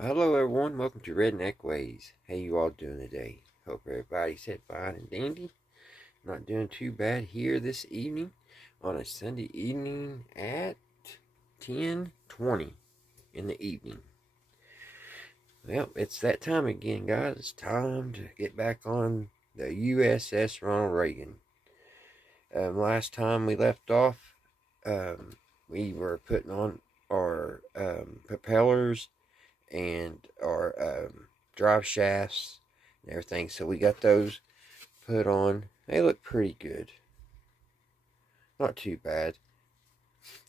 Hello everyone, welcome to Redneck Ways. How you all doing today? Hope everybody's had fine and dandy. Not doing too bad here this evening on a Sunday evening at 10:20 in the evening. Well, it's that time again, guys. It's time to get back on the USS Ronald Reagan. Last time we left off, we were putting on our propellers and our drive shafts and everything. So we got those put on. They look pretty good. Not too bad.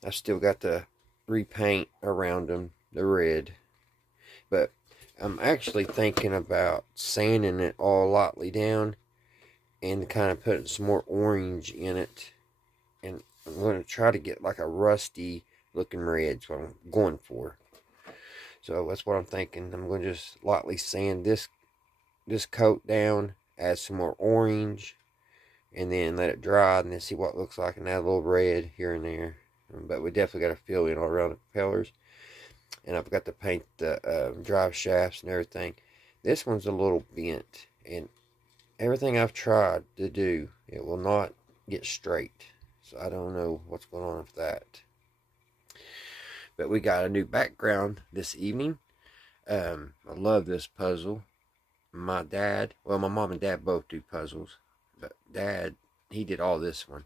I still got the repaint around them, the red. But I'm actually thinking about sanding it all lightly down and kind of putting some more orange in it. And I'm going to try to get like a rusty looking red. That's what I'm going for. So that's what I'm thinking. I'm going to just lightly sand this coat down, add some more orange, and then let it dry and then see what it looks like and add a little red here and there. But we definitely got to fill in all around the propellers. And I've got to paint the drive shafts and everything. This one's a little bent, and everything I've tried to do, it will not get straight. So I don't know what's going on with that. But we got a new background this evening. I love this puzzle. My mom and dad both do puzzles, but dad, he did all this one,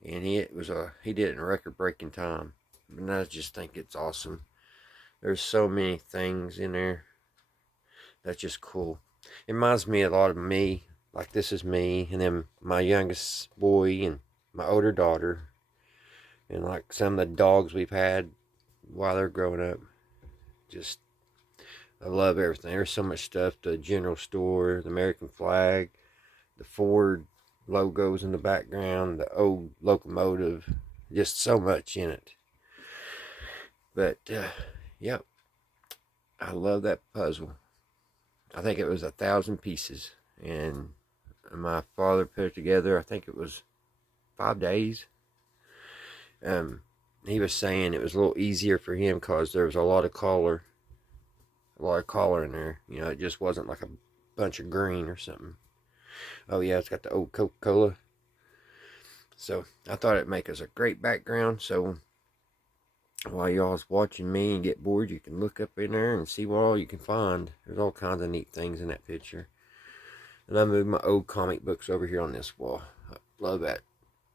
and he did it in a record-breaking time. And I just think it's awesome. There's so many things in there that's just cool. It reminds me a lot of me. Like this is me, and then my youngest boy and my older daughter, and like some of the dogs we've had while they're growing up. Just I love everything. There's so much stuff. The general store, the American flag, the Ford logos in the background, the old locomotive. Just so much in it. But, yeah, I love that puzzle. I think it was 1,000 pieces. And my father put it together. I think it was 5 days. He was saying it was a little easier for him because there was a lot of color in there. You know, it just wasn't like a bunch of green or something. Oh yeah, it's got the old Coca-Cola. So I thought it'd make us a great background. So while y'all's watching me and get bored, you can look up in there and see what all you can find. There's all kinds of neat things in that picture. And I moved my old comic books over here on this wall. I love that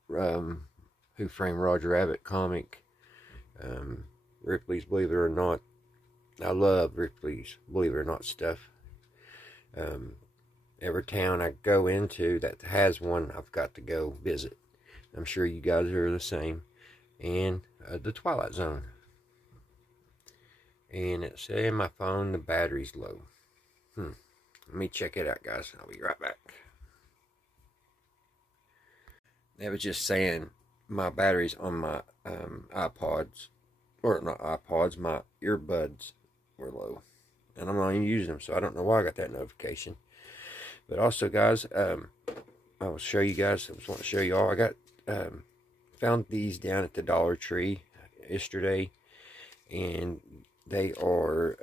Who Framed Roger Rabbit comic. Ripley's Believe It or Not. I love Ripley's Believe It or Not stuff. Every town I go into that has one, I've got to go visit. I'm sure you guys are the same. And the Twilight Zone. And it said in my phone the battery's low. Let me check it out, guys. I'll be right back. That was just saying my batteries on my iPods, or not iPods, my earbuds were low. And I'm not even using them, so I don't know why I got that notification. But also, guys, I will show you guys. I just want to show you all. I got found these down at the Dollar Tree yesterday, and they are,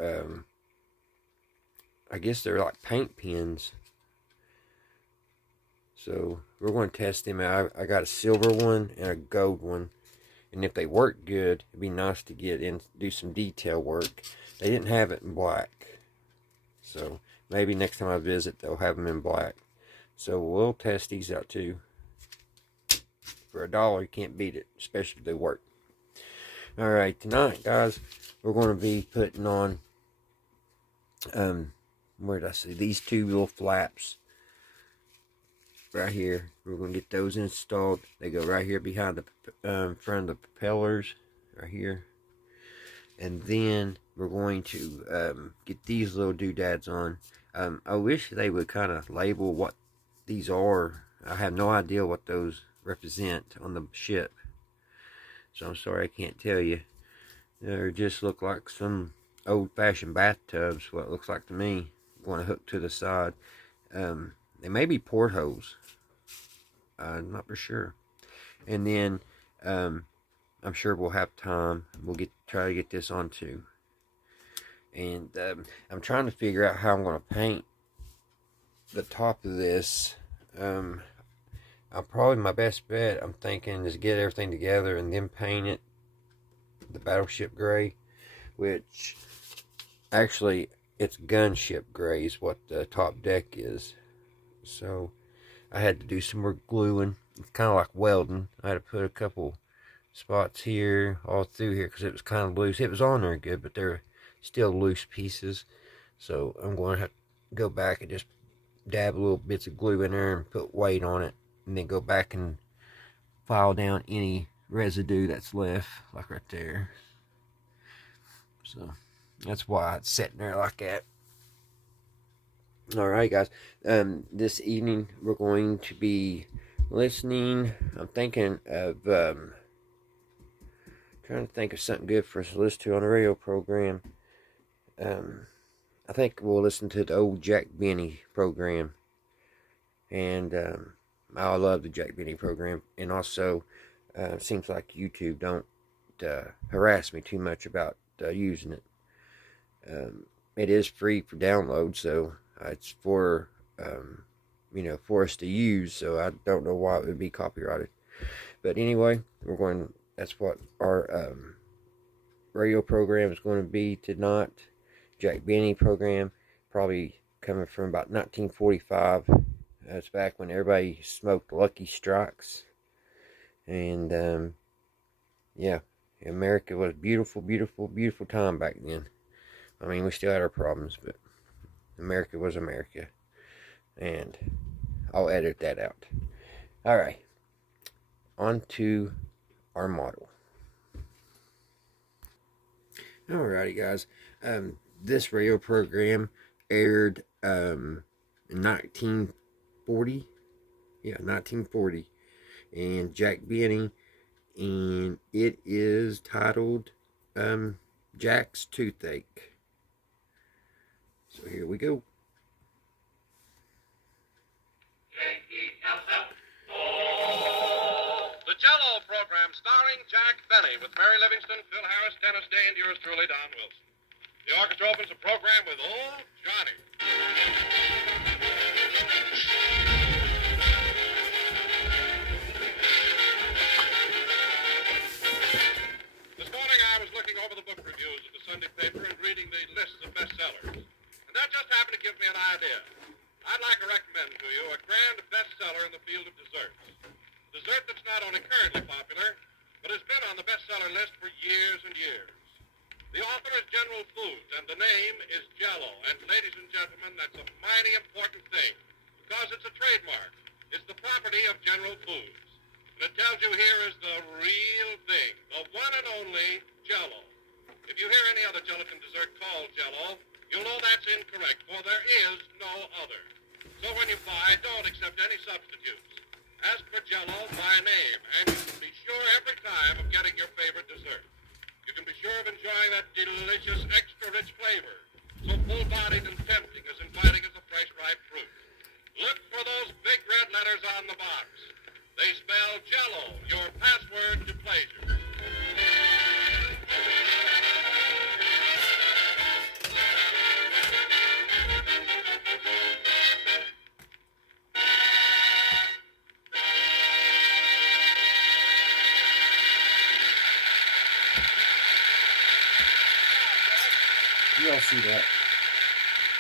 I guess they're like paint pens. So we're going to test them out. I got a silver one and a gold one, and if they work good, it'd be nice to get in, do some detail work. They didn't have it in black, so maybe next time I visit, they'll have them in black. So we'll test these out too. For $1, you can't beat it, especially if they work. Alright, tonight, guys, we're going to be putting on, where did I say, these two little flaps right here. We're going to get those installed. They go right here behind the front of the propellers, right here. And then we're going to get these little doodads on. I wish they would kind of label what these are. I have no idea what those represent on the ship. So I'm sorry I can't tell you. They just look like some old-fashioned bathtubs, what it looks like to me. Going to hook to the side. They may be portholes. I'm not for sure. And then I'm sure we'll have time. We'll try to get this on too. And I'm trying to figure out how I'm going to paint the top of this. I'm probably, my best bet, I'm thinking, is get everything together and then paint it the battleship gray, which actually it's gunship gray is what the top deck is. So I had to do some more gluing. It's kind of like welding. I had to put a couple spots here, all through here, because it was kind of loose. It was on there good, but they're still loose pieces. So I'm going to have to go back and just dab little bits of glue in there and put weight on it, and then go back and file down any residue that's left, like right there. So that's why it's sitting there like that. Alright, guys, this evening we're going to be listening. I'm thinking of trying to think of something good for us to listen to on the radio program. I think we'll listen to the old Jack Benny program. And I love the Jack Benny program. And also, seems like YouTube don't harass me too much about using it. It is free for download, so it's for for us to use. So I don't know why it would be copyrighted. But anyway, that's what our radio program is going to be tonight. Jack Benny program, probably coming from about 1945. That's back when everybody smoked Lucky Strikes. And yeah, America was a beautiful, beautiful, beautiful time back then. I mean, we still had our problems, but America was America. And I'll edit that out. Alright, on to our model. Alrighty, guys. This radio program aired in 1940. Yeah, 1940. And Jack Benny. And it is titled Jack's Toothache. So here we go. The Jell-O program starring Jack Benny with Mary Livingston, Phil Harris, Dennis Day, and yours truly, Don Wilson. The orchestra opens the program with Old Johnny. This morning I was looking over the book reviews of the Sunday paper and reading the lists of bestsellers. And that just happened to give me an idea. I'd like to recommend to you a grand bestseller in the field of desserts. Dessert that's not only currently popular, but has been on the bestseller list for years and years. The author is General Foods, and the name is Jell-O. And ladies and gentlemen, that's a mighty important thing, because it's a trademark. It's the property of General Foods. And it tells you here is the real thing, the one and only Jell-O. If you hear any other gelatin dessert called Jell-O, you'll know that's incorrect, for there is no other. So when you buy, don't accept any substitutes. Ask for Jell-O by name, and you can be sure every time of getting your favorite dessert. You can be sure of enjoying that delicious, extra-rich flavor, so full-bodied and tempting, as inviting as a fresh, ripe fruit. Look for those big red letters on the box. They spell Jell-O, your password to pleasure. You all see that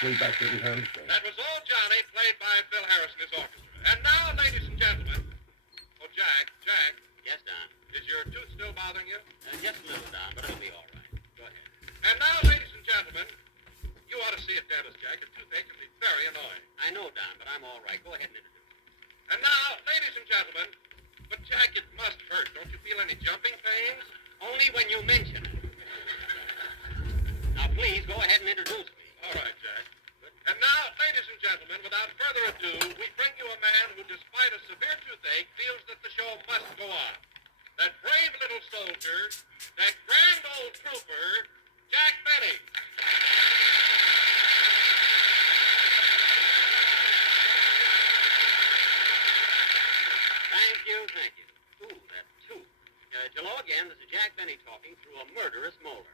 way back there behind the frame. That was Old Johnny, played by Phil Harris and his orchestra. And now, ladies and gentlemen... Oh, Jack. Yes, Don. Is your tooth still bothering you? Just a little, Don, but it'll be all right. Go ahead. And now, ladies and gentlemen, you ought to see a dentist, Jack. A toothache can be very annoying. I know, Don, but I'm all right. Go ahead and introduce me. And now, ladies and gentlemen, but Jack, it must hurt. Don't you feel any jumping pains? Only when you mention it. Now, please, go ahead and introduce me. All right, Jack. And now, ladies and gentlemen, without further ado, we bring you a man who, despite a severe toothache, feels that the show must go on. That brave little soldier, that grand old trooper, Jack Benny. Thank you. Ooh, that tooth. Hello again. This is Jack Benny talking through a murderous molar.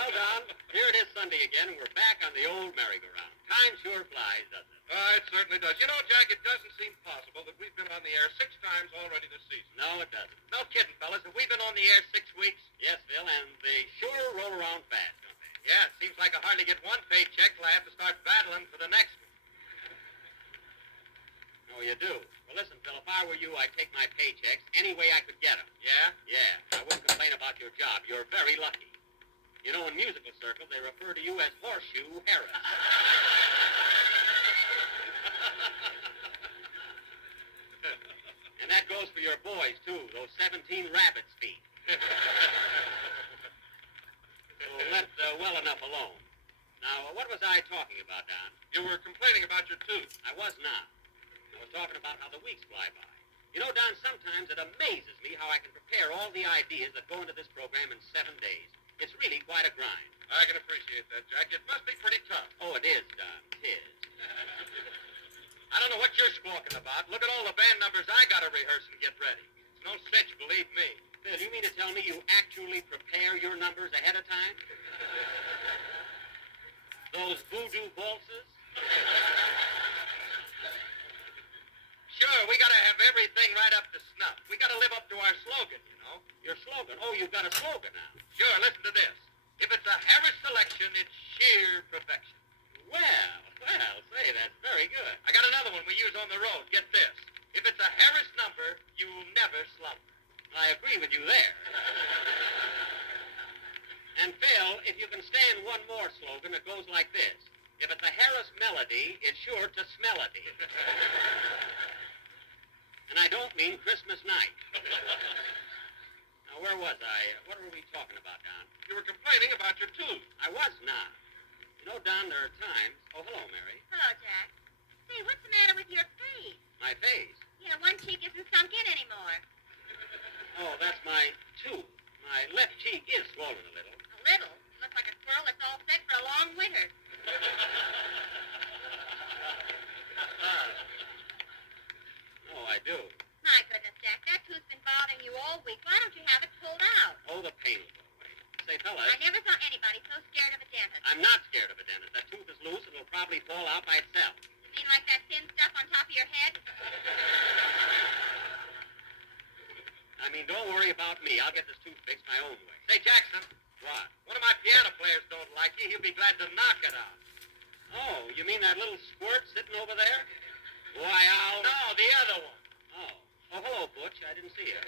Well, Don, here it is Sunday again, and we're back on the old merry-go-round. Time sure flies, doesn't it? It certainly does. You know, Jack, it doesn't seem possible that we've been on the air 6 times already this season. No, it doesn't. No kidding, fellas. Have we been on the air 6 weeks? Yes, Phil, and they sure roll around fast, don't they? Yeah, it seems like I hardly get one paycheck till I have to start battling for the next one. Oh, you do? Well, listen, Phil, if I were you, I'd take my paychecks any way I could get them. Yeah? Yeah, I wouldn't complain about your job. You're very lucky. You know, in musical circles, they refer to you as Horseshoe Harris. And that goes for your boys, too, those 17 rabbit's feet. So let well enough alone. Now, what was I talking about, Don? You were complaining about your tooth. I was not. I was talking about how the weeks fly by. You know, Don, sometimes it amazes me how I can prepare all the ideas that go into this program in 7 days. It's really quite a grind. I can appreciate that, Jack. It must be pretty tough. Oh, it is, Don. It is. I don't know what you're squawking about. Look at all the band numbers I got to rehearse and get ready. It's no cinch, believe me. Phil, you mean to tell me you actually prepare your numbers ahead of time? Those voodoo waltzes? Sure, we got to have everything right up to snuff. We got to live up to our slogan, you know. Your slogan? Oh, you've got a slogan now. Sure, listen to this. If it's a Harris selection, it's sheer perfection. Well, say, that's very good. I got another one we use on the road. Get this. If it's a Harris number, you never slumber. I agree with you there. And, Phil, if you can stand one more slogan, it goes like this. If it's a Harris melody, it's sure to smell-a-ty. And I don't mean Christmas night. Now, where was I? What were we talking about, Don? You were complaining about your tooth. I was not. You know, Don, there are times... Oh, hello, Mary. Hello, Jack. Say, what's the matter with your face? My face. Yeah, one cheek isn't sunk in anymore. Oh, that's my tooth. My left cheek is swollen a little. A little? You look like a squirrel that's all set for a long winter. Oh, I do. My goodness, Jack, that tooth's been bothering you all week. Why don't you have it pulled out? Oh, the pain will go away. Say, fellas, I never saw anybody so scared of a dentist. I'm not scared of a dentist. That tooth is loose and it'll probably fall out by itself. You mean like that thin stuff on top of your head? I mean, don't worry about me. I'll get this tooth fixed my own way. Say, Jackson, What? one of my piano players don't like you. He'll be glad to knock it out. Oh, you mean that little squirt sitting over there? Why, I'll... No, the other one. Oh. Oh, hello, Butch. I didn't see you.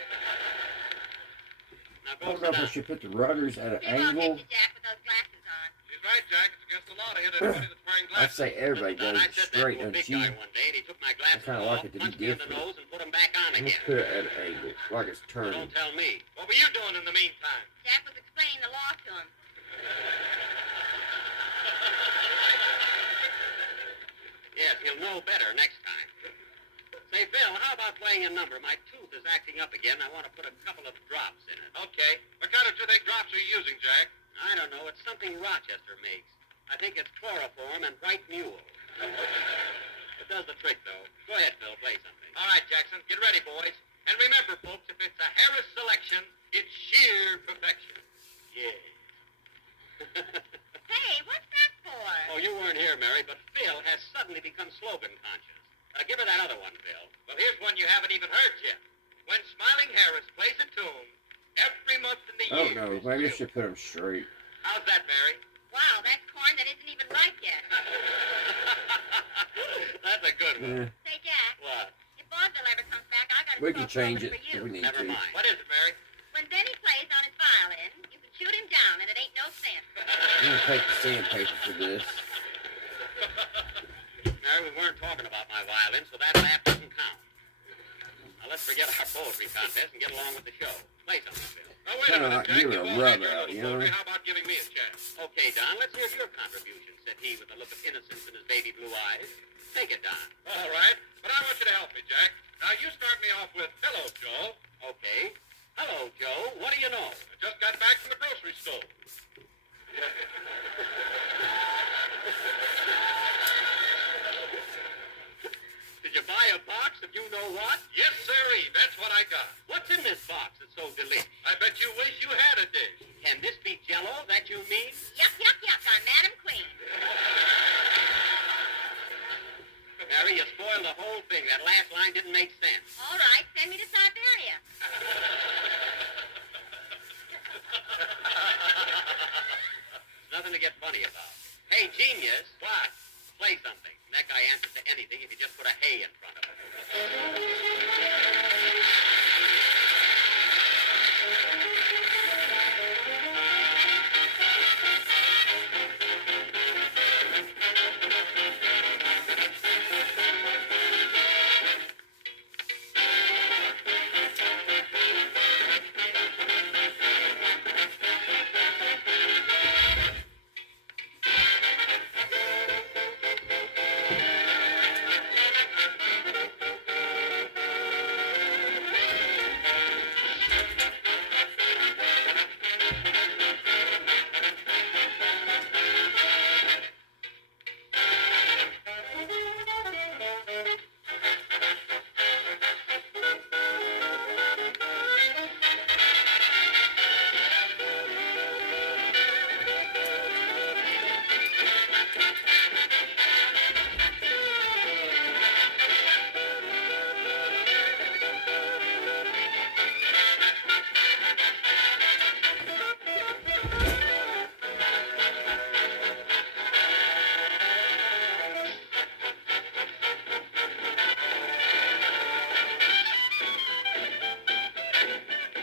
Now I go don't know sit if we down. should put the rudders at an It won't angle. hit you, Jack, with those glasses on. She's right, Jack. It's against the law to hit anybody that's wearing I'd glasses. say everybody Listen, Don, does I it said straight, that to a and big she guy one day, and he took my glasses kinda off, like it to be punched me in the different. nose, and put them back on let's again. put it at an angle, like it's turning. Don't tell me. What were you doing in the meantime? Jack was explaining the law to him. Yes, he'll know better next time. Say, Phil, how about playing a number? My tooth is acting up again. I want to put a couple of drops in it. Okay. What kind of toothache drops are you using, Jack? I don't know. It's something Rochester makes. I think it's chloroform and white mule. It does the trick, though. Go ahead, Phil. Play something. All right, Jackson. Get ready, boys. And remember, folks, if it's a Harris selection, it's sheer perfection. Yeah. Hey, what's that for? Oh, you weren't here, Mary, but Phil has suddenly become slogan conscious. Give her that other one, Phil. Well, here's one you haven't even heard yet. When Smiling Harris plays a tune, every month in the Oh year... no, is maybe I due. should put them straight. How's that, Mary? Wow, that's corn that isn't even ripe yet. That's a good one. Yeah, Say, Jack, What? if vaudeville ever comes back, I got a we can soft change slogan it for if you. we need Never to. mind. What is it, Mary? When Benny plays on his violin, you can shoot him down, and it ain't no sense. I'm gonna take the sandpaper for this. Mary, we weren't talking about my violin, so that laugh doesn't count. Now let's forget our poetry contest and get along with the show. Play something, Phil. Now, wait a Kinda minute, like Jack. giving You've a all rub had your out, little you know? poetry. How about giving me a chance? Okay, Don, let's hear your contribution, said he with a look of innocence in his baby blue eyes. Take it, Don. All right. But I want you to help me, Jack. Now, you start me off with, hello, Joe. Okay. Hello, Joe. What do you know? I just got back from the grocery store. Did you buy a box of you know what? Yes, sirree. That's what I got. What's in this box that's so delicious? I bet you wish you had a dish. Can this be Jell-O, that you mean? Yuck, yuck, yuck. I'm Madam Queen. Mary, you spoiled the whole thing. That last line didn't make sense. All right, send me to Siberia. There's nothing to get funny about. Hey, genius. What? Play something. That guy answers to anything if you just put a hay in front of him.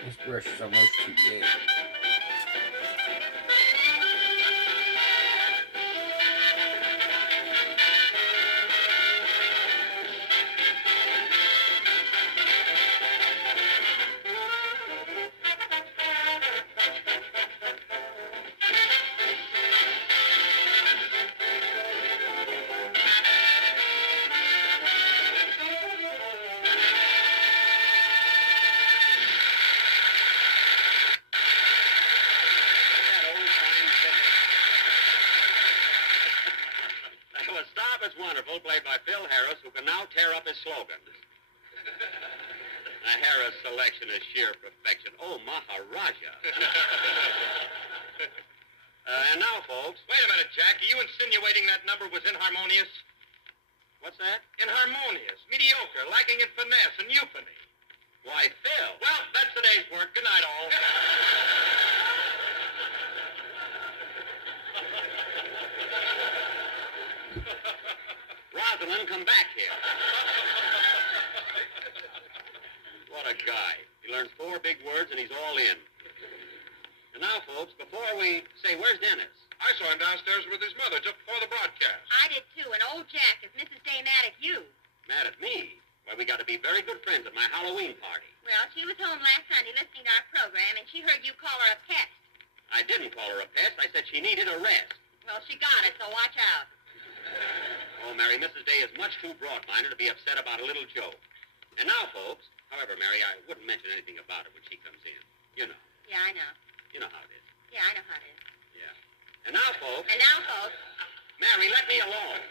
This brush is almost too big. Wonderful, played by Phil Harris, who can now tear up his slogan. The Harris selection is sheer perfection. Oh, Maharaja. And now, folks... Wait a minute, Jack. Are you insinuating that number was inharmonious? What's that? Inharmonious, mediocre, lacking in finesse and euphony. Why, Phil. Well, that's the day's work. Good night, all. Rosalind, come back here. What a guy. He learns 4 big words and he's all in. And now, folks, before we say, where's Dennis? I saw him downstairs with his mother just before the broadcast. I did, too. And old Jack is Mrs. Day mad at you. Mad at me? Why, we got to be very good friends at my Halloween party. Well, she was home last Sunday listening to our program, and she heard you call her a pest. I didn't call her a pest. I said she needed a rest. Well, she got it, so watch out. Oh, Mary, Mrs. Day is much too broad-minded to be upset about a little joke. And now, folks, however, Mary, I wouldn't mention anything about it when she comes in. You know. Yeah, I know. You know how it is. Yeah, I know how it is. Yeah. And now, folks... And now, folks... Mary, let me alone.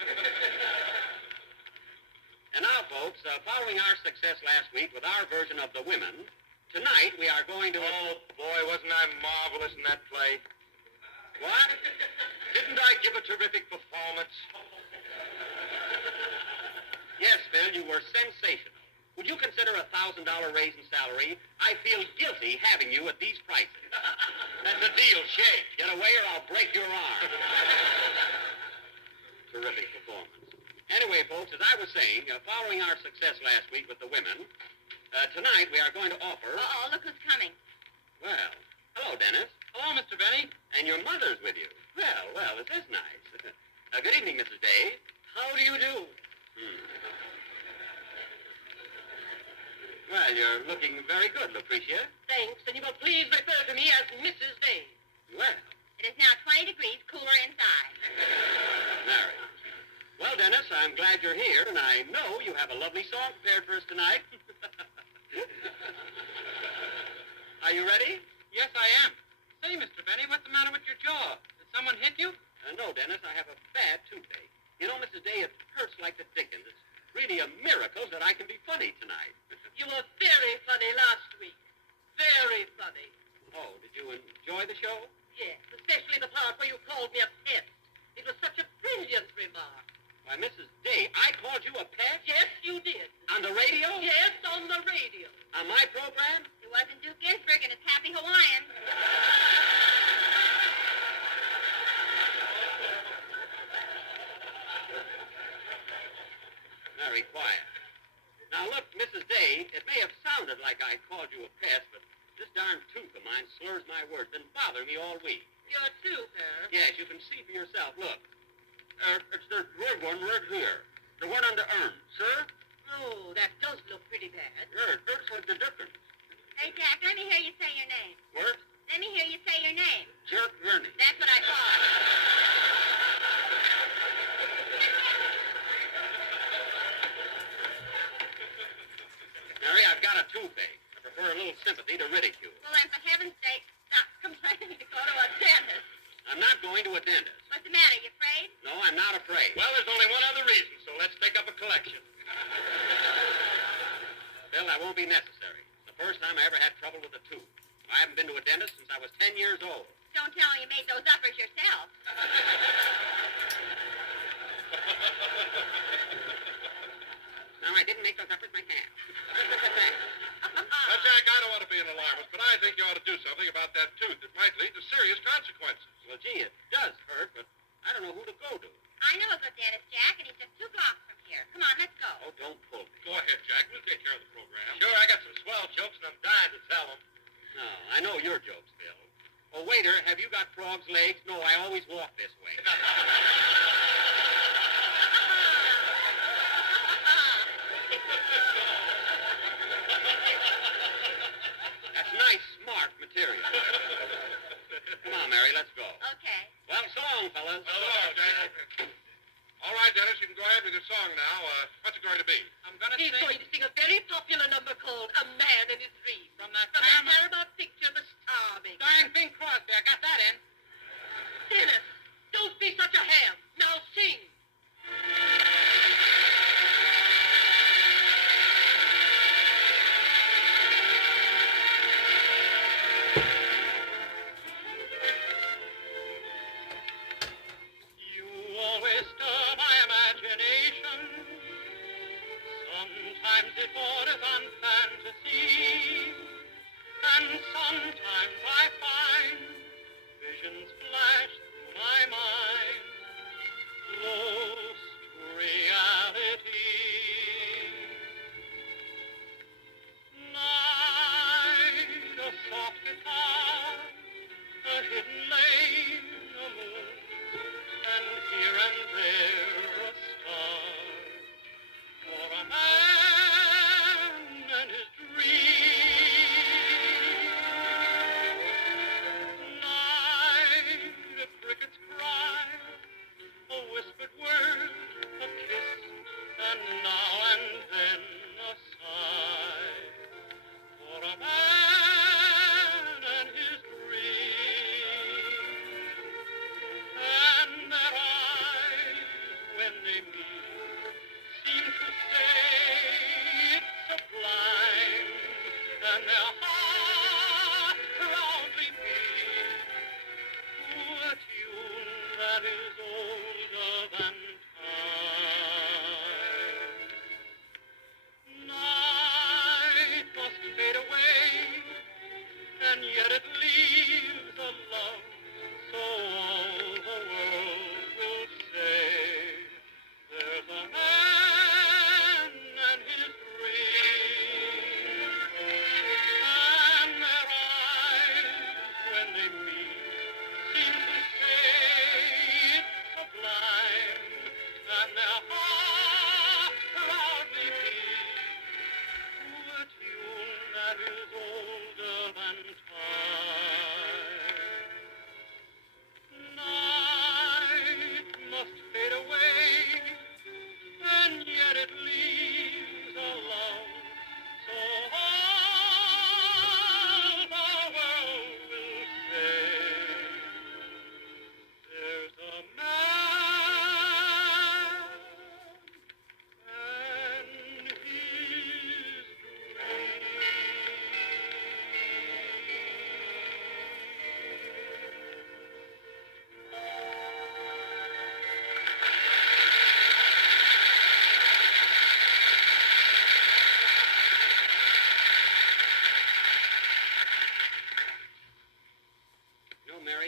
And now, folks, following our success last week with our version of The Women, tonight we are going to... Oh, boy, wasn't I marvelous in that play? What? Didn't I give a terrific performance? Yes, Phil, you were sensational. Would you consider a $1,000 raise in salary? I feel guilty having you at these prices. That's a deal. Shake. Get away or I'll break your arm. Terrific performance. Anyway, folks, as I was saying, following our success last week with The Women, tonight we are going to offer... Uh-oh, look who's coming. Well, hello, Dennis. Hello, Mr. Benny. And your mother's with you. Well, this is nice. Good evening, Mrs. Day. How do you do? Well, you're looking very good, Lucretia. Thanks, and you will please refer to me as Mrs. Day. Well, It is now 20 degrees cooler inside. Mary. Well, Dennis, I'm glad you're here, and I know you have a lovely song prepared for us tonight. Are you ready? Yes, I am. Say, Mr. Benny, what's the matter with your jaw? Did someone hit you? No, Dennis, I have a bad toothache. You know, Mrs. Day, it hurts like the dickens. It's really a miracle that I can be funny tonight. You were very funny last week. Very funny. Oh, did you enjoy the show? Yes, especially the part where you called me a pest. It was such a brilliant remark. Why, Mrs. Day, I called you a pest? Yes, you did. On the radio? Yes, on the radio. On my program? It wasn't Duke Ginsburg and his Happy Hawaiian. Very quiet. Now, look, Mrs. Day, it may have sounded like I called you a pest, but this darn tooth of mine slurs my words. Been bothering me all week. Your tooth, huh? Yes, you can see for yourself. Look. It's the red one right here. The one on the arm. Sir? Oh, that does look pretty bad. Yeah, it looks like the difference. Hey, Jack, let me hear you say your name. What? Let me hear you say your name. Jerk Gurney. That's what I thought. Mary, I've got a toothache. I prefer a little sympathy to ridicule. Well, then, for heaven's sake, stop complaining and go to a dentist. I'm not going to a dentist. What's the matter? You afraid? No, I'm not afraid. Well, there's only one other reason, so let's take up a collection. Bill, that won't be necessary. It's the first time I ever had trouble with a tooth. I haven't been to a dentist since I was 10 years old. Don't tell me you made those uppers yourself. No, I didn't make those uppers myself. Now, Jack, I don't want to be an alarmist, but I think you ought to do something about that tooth. It might lead to serious consequences. Well, gee, it does hurt, but I don't know who to go to. I know a good dentist, Jack, and he's just 2 blocks from here. Come on, let's go. Oh, don't pull me. Go ahead, Jack. We'll take care of the program. Sure, I got some swell jokes, and I'm dying to tell them. No, I know your jokes, Bill. Oh, waiter, have you got frog's legs? No, I always walk this way. That's nice, smart material. Come on, Mary, let's go. Okay. Well, so long, fellas. Hello, Jack. All right, Dennis, you can go ahead with your song now. What's it going to be? I'm gonna He's sing going to sing a very popular number called A Man in His Dream. from that From Sam the Paramount picture, The Starmaker. starring Bing Crosby. I got that in. Dennis, don't be such a ham. Now sing. You always stir my imagination. Sometimes it borders on fantasy, and sometimes I find visions flash through my mind, close to reality. Night, a soft guitar, a hidden lane, a moon, and here and there a star, for a man and his dream. Night, a cricket's cry, a whispered word, a kiss, and now and then a sigh, for a man and his dream. And their eyes, when they meet, seem to say it's sublime, and their hearts proudly beat to a tune that is older than time. Night must fade away, and yet it leaves a love so all the world will say there's a man and his dream. And their eyes, when they meet, seem to say it's sublime, and their hearts proudly beat to a tune that is older than time.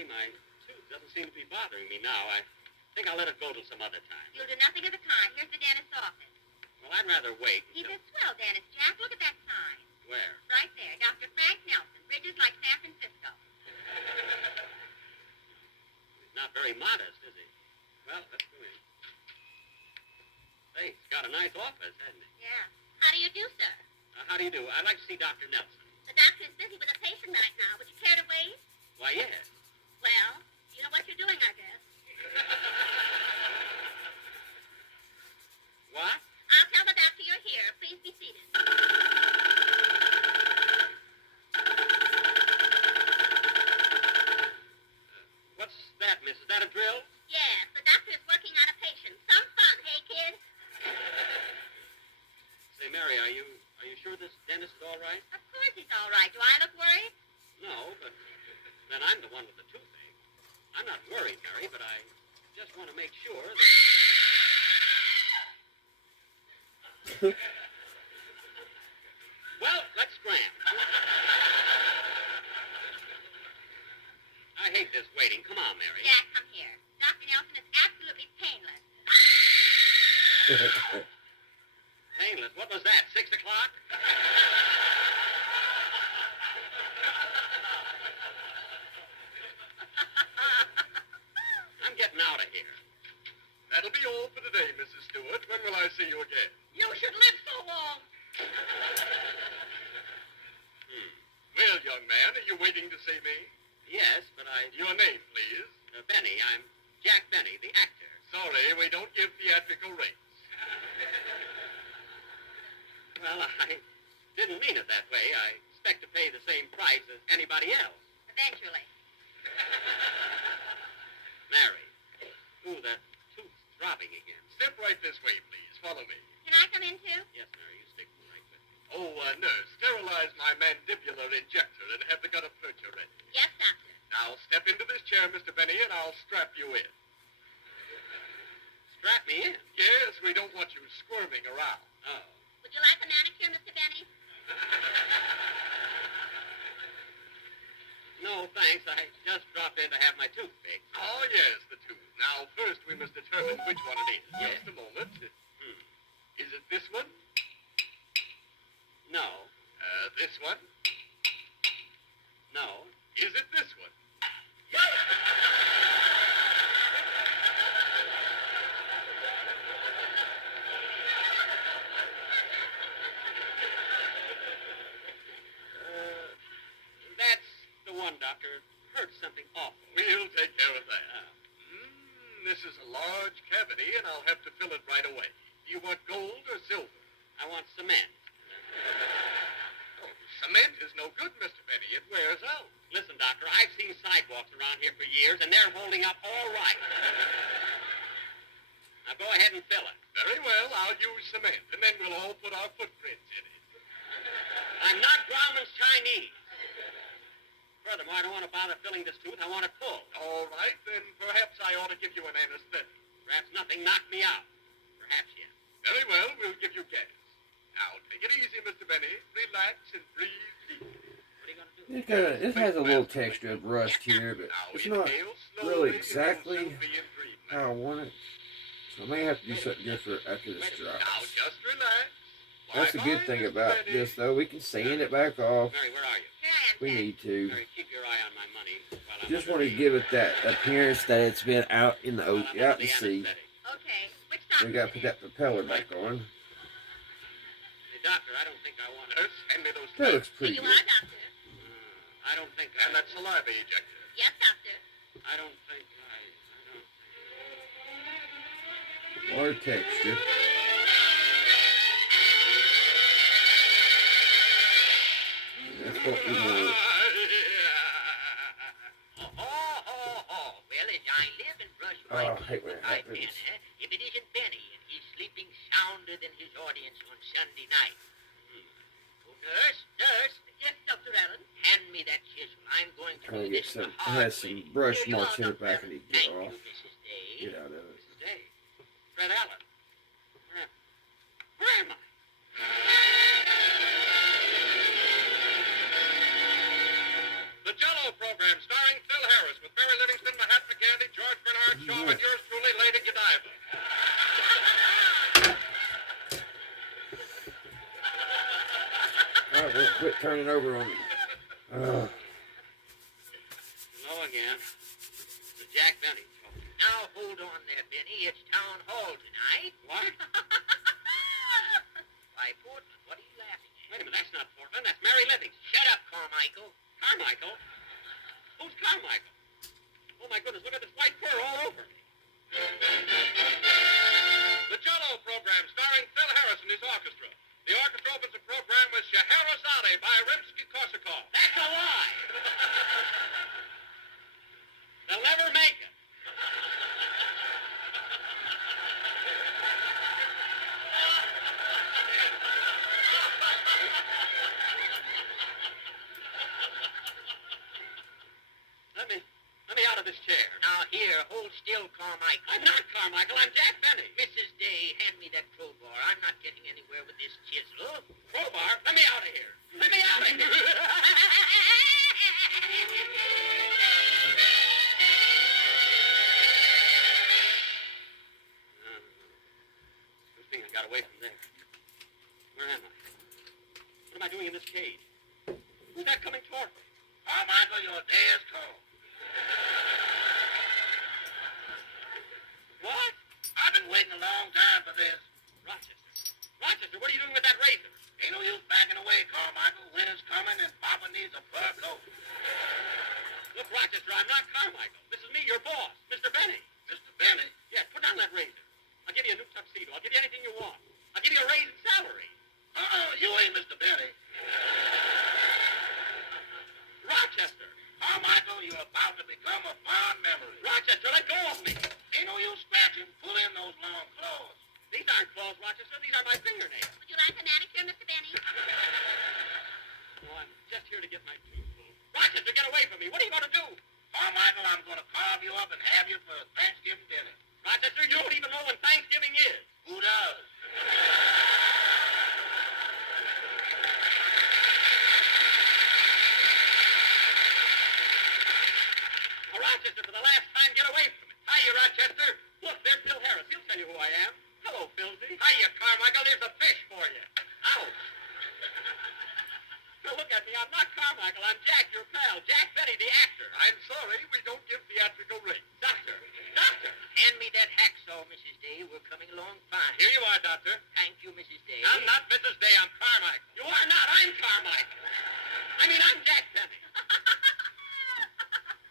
Mary, my tooth doesn't seem to be bothering me now. I think I'll let it go till some other time. You'll do nothing of the kind. Here's the dentist's office. Well, I'd rather wait He's until... a swell dentist, Jack. Look at that sign. Where? Right there. Dr. Frank Nelson. Bridges like San Francisco. He's not very modest, is he? Well, let's go in. Hey, it's got a nice office, hasn't it? Yeah. How do you do, sir? How do you do? I'd like to see Dr. Nelson. The doctor is busy with a patient right now. Would you care to wait? Why, yes. Well, you know what you're doing, I guess. What? I'll tell the doctor you're here. Please be seated. What's that, miss? Is that a drill? Yes, the doctor is working on a patient. Some fun, hey, kid? Say, Mary, are you sure this dentist is all right? Of course he's all right. Do I look worried? No, but then I'm the one with the toothache. I'm not worried, Mary, but I just want to make sure that... Well, let's scram. I hate this waiting. Come on, Mary. Jack, come here. Dr. Nelson is absolutely painless. Painless. What was that, 6 o'clock? I'm getting out of here. That'll be all for today, Mrs. Stewart. When will I see you again? You should live so long. Well, young man, are you waiting to see me? Yes, but Your name, please. Benny, I'm Jack Benny, the actor. Sorry, we don't give theatrical rates. Well, I didn't mean it that way. I expect to pay the same price as anybody else. Eventually. Mary. Ooh, that tooth's throbbing again. Step right this way, please. Follow me. Can I come in, too? Yes, Mary, you stick right with me. Oh, nurse, sterilize my mandibular injector and have the gutta percha ready. Yes, doctor. Now, step into this chair, Mr. Benny, and I'll strap you in. Strap me in. Yes, we don't want you squirming around. Oh. Would you like a manicure, Mr. Benny? No, thanks. I just dropped in to have my tooth fixed. Oh, yes, the tooth. Now, first we must determine which one it is. Just a moment. Is it this one? No. This one? No. Is it this one? That's the one, Doctor. It hurts something awful. We'll take care of that. This is a large cavity, and I'll have to fill it right away. Do you want gold or silver? I want cement. Oh, cement is no good, Mr. Benny. It wears out. Listen, Doctor, I've seen sidewalks around here for years, and they're holding up all right. Now go ahead and fill it. Very well, I'll use cement, and then we'll all put our footprints in it. I'm not Grauman's Chinese. Furthermore, I don't want to bother filling this tooth. I want it full. All right, then perhaps I ought to give you an anesthetic. Perhaps nothing knocked me out. Perhaps yes. Very well, we'll give you gas. Now, take it easy, Mr. Benny. Relax and breathe deep. What are you going to do? It has a little texture of rust here, but Now, it's not inhale really slowly, exactly and you'll soon be in dreamland. how I want it. So I may have to do something different after this Now, drops. just relax. That's the good thing about this, though. We can sand it back off. Mary, where are you? Here I am, We Jack. need to. Mary, keep your eye on my money while I'm Just under want to the- give it that appearance that it's been out in the while I'm under out the to sea. anesthetic. Okay. Which doctor? We got to put that propeller back on. Hey, Doctor, I don't think I want to... Nurse, hand me those That looks tabs. Here pretty you good. are, doctor. I don't think And that saliva ejector. Yes, doctor. I don't think I don't... More texture. That's what we want. Well, as I live and brush Oh, my I hate when it I've happens. been, if it isn't Benny and he's sleeping sounder than his audience on Sunday night. Oh, nurse, Yes, Dr. Allen. hand me that chisel. I'm going to Trying to do get this some. the It hard has some way. brush Here you marks are, in it, Dr. but I Allen. can Thank get you, off. Mrs. Day. Get out of it. Mrs. Day. Fred Allen. Where am I? The Jello program program starring Phil Harris with Mary Livingston, Mahatma Gandhi, George Bernard Shaw, and yours truly, Lady Godiva. All right, well, quit turning over on me. Hello again. This is Jack Benny. Now, hold on there, Benny. It's town hall tonight. What? Why, Portland, what are you laughing at? Wait a minute, that's not Portland. That's Mary Livingston. Shut up, Carmichael. Carmichael? Who's Carmichael? Oh, my goodness, look at this white fur all over me. The Jello program starring Phil Harris and his orchestra. The orchestra opens the program with Scheherazade by Rimsky-Korsakov. That's a lie. They'll never make it. Let me out of this chair. Now, here, hold still, Carmichael. I'm not Carmichael. I'm Jack Benny. Mrs. Day, hand me that crowbar. I'm not getting anywhere with this chisel. Crowbar? Let me out of here. Let me out of here. Good thing I got away from there. Where am I? What am I doing in this cage? Who's that coming toward me? Carmichael, your day has come. What? I've been waiting a long time for this. Rochester. Rochester, what are you doing with that razor? Ain't no use backing away, Carmichael. Winter's coming and Papa needs a fur coat. Look, Rochester, I'm not Carmichael. This is me, your boss, Mr. Benny. Mr. Benny. Yes, put down that razor. I'll give you a new tuxedo. I'll give you anything you want. I'll give you a raise in salary. You ain't Mr. Benny. Rochester. Carmichael, you're about to become a fond memory. Rochester, let go of me. Ain't no use scratching. Pull in those long claws. These aren't claws, Rochester. These are my fingernails. Would you like a manicure, Mr. Benny? No, I'm just here to get my tooth pulled. Rochester, get away from me. What are you going to do? Carmichael, I'm going to carve you up and have you for Thanksgiving dinner. Rochester, you don't even know when Thanksgiving is. Who does? Now, Rochester, for the last time, get away from me. Hiya, Rochester. Look, there's Phil Harris. He'll tell you who I am. Hello, Philsy. Hiya, Carmichael. There's a fish for you. Ouch. Now, look at me. I'm not Carmichael. I'm Jack, your pal. Jack Benny, the actor. I'm sorry. We don't give theatrical rates. Doctor. Doctor. Hand me that hacksaw, Mrs. Day. We're coming along fine. Here you are, Doctor. Thank you, Mrs. Day. I'm not Mrs. Day. I'm Carmichael. You are not. I'm Carmichael. I mean, I'm Jack Benny.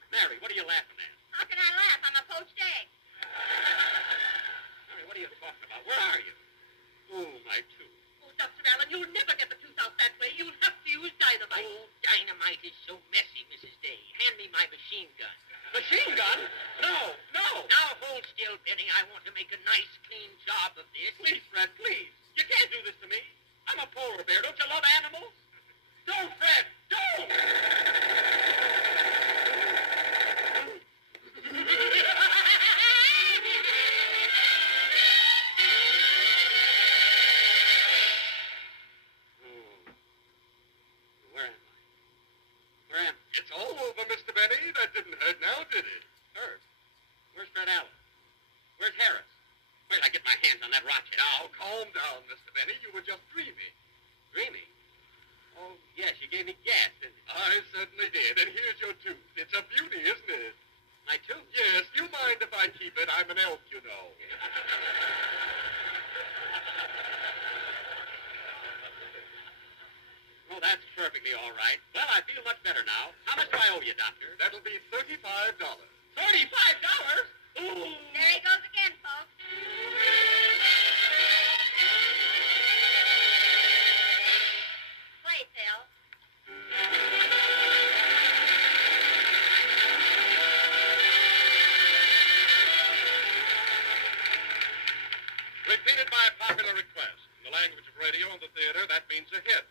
Mary, what are you laughing at? How can I laugh? I'm a poached egg. Mary, what are you talking about? Where are you? Oh, my tooth. Oh, Dr. Allen, you'll never get the tooth out that way. You'll have to use dynamite. Oh, dynamite is so messy, Mrs. Day. Hand me my machine gun. Machine gun? No, no. Now, hold still, Benny. I want to make a nice, clean job of this. Please, Fred, please. You can't do this to me. I'm a polar bear. Don't you love animals? Don't, Fred. Don't. Where am I? It's all over, Mr. Benny. That didn't hurt now, did it? Hurt? Where's Fred Allen? Where's Harris? Where'd I get my hands on that Rochester? Now, calm down, Mr. Benny. You were just dreaming. Dreaming? Oh, yes, you gave me gas, didn't you? I certainly did. And here's your tooth. It's a beauty, isn't it? My tooth? Yes, do you mind if I keep it? I'm an elk, you know. Oh, that's perfectly all right. Well, I feel much better now. How much do I owe you, Doctor? That'll be $35. $35? Ooh. There he goes again, folks. Play, Phil. Repeated by popular request. In the language of radio and the theater, that means a hit.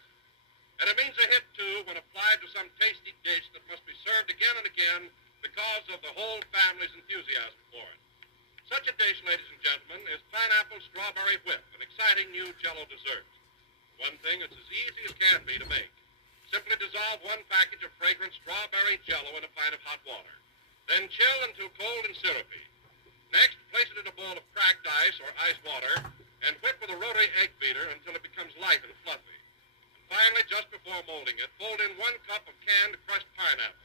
And it means a hit, too, when applied to some tasty dish that must be served again and again because of the whole family's enthusiasm for it. Such a dish, ladies and gentlemen, is pineapple strawberry whip, an exciting new Jello dessert. One thing, it's as easy as can be to make. Simply dissolve 1 package of fragrant strawberry jello in a pint of hot water. Then chill until cold and syrupy. Next, place it in a bowl of cracked ice or ice water and whip with a rotary egg beater until it becomes light and fluffy. And finally, just before molding it, fold in 1 cup of canned crushed pineapple.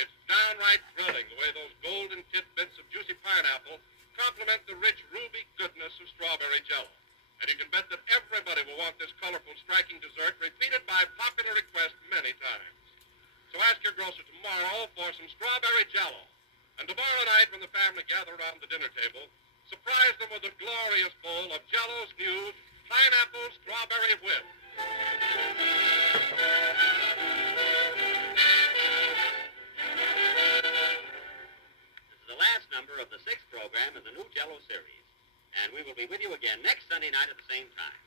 It's downright thrilling the way those golden tidbits of juicy pineapple complement the rich ruby goodness of strawberry jello. And you can bet that everybody will want this colorful, striking dessert repeated by popular request many times. So ask your grocer tomorrow for some strawberry jello. And tomorrow night, when the family gather around the dinner table, surprise them with a glorious bowl of Jello's new pineapple strawberry whip. This is the last number of the 6th program in the new Jello series. And we will be with you again next Sunday night at the same time.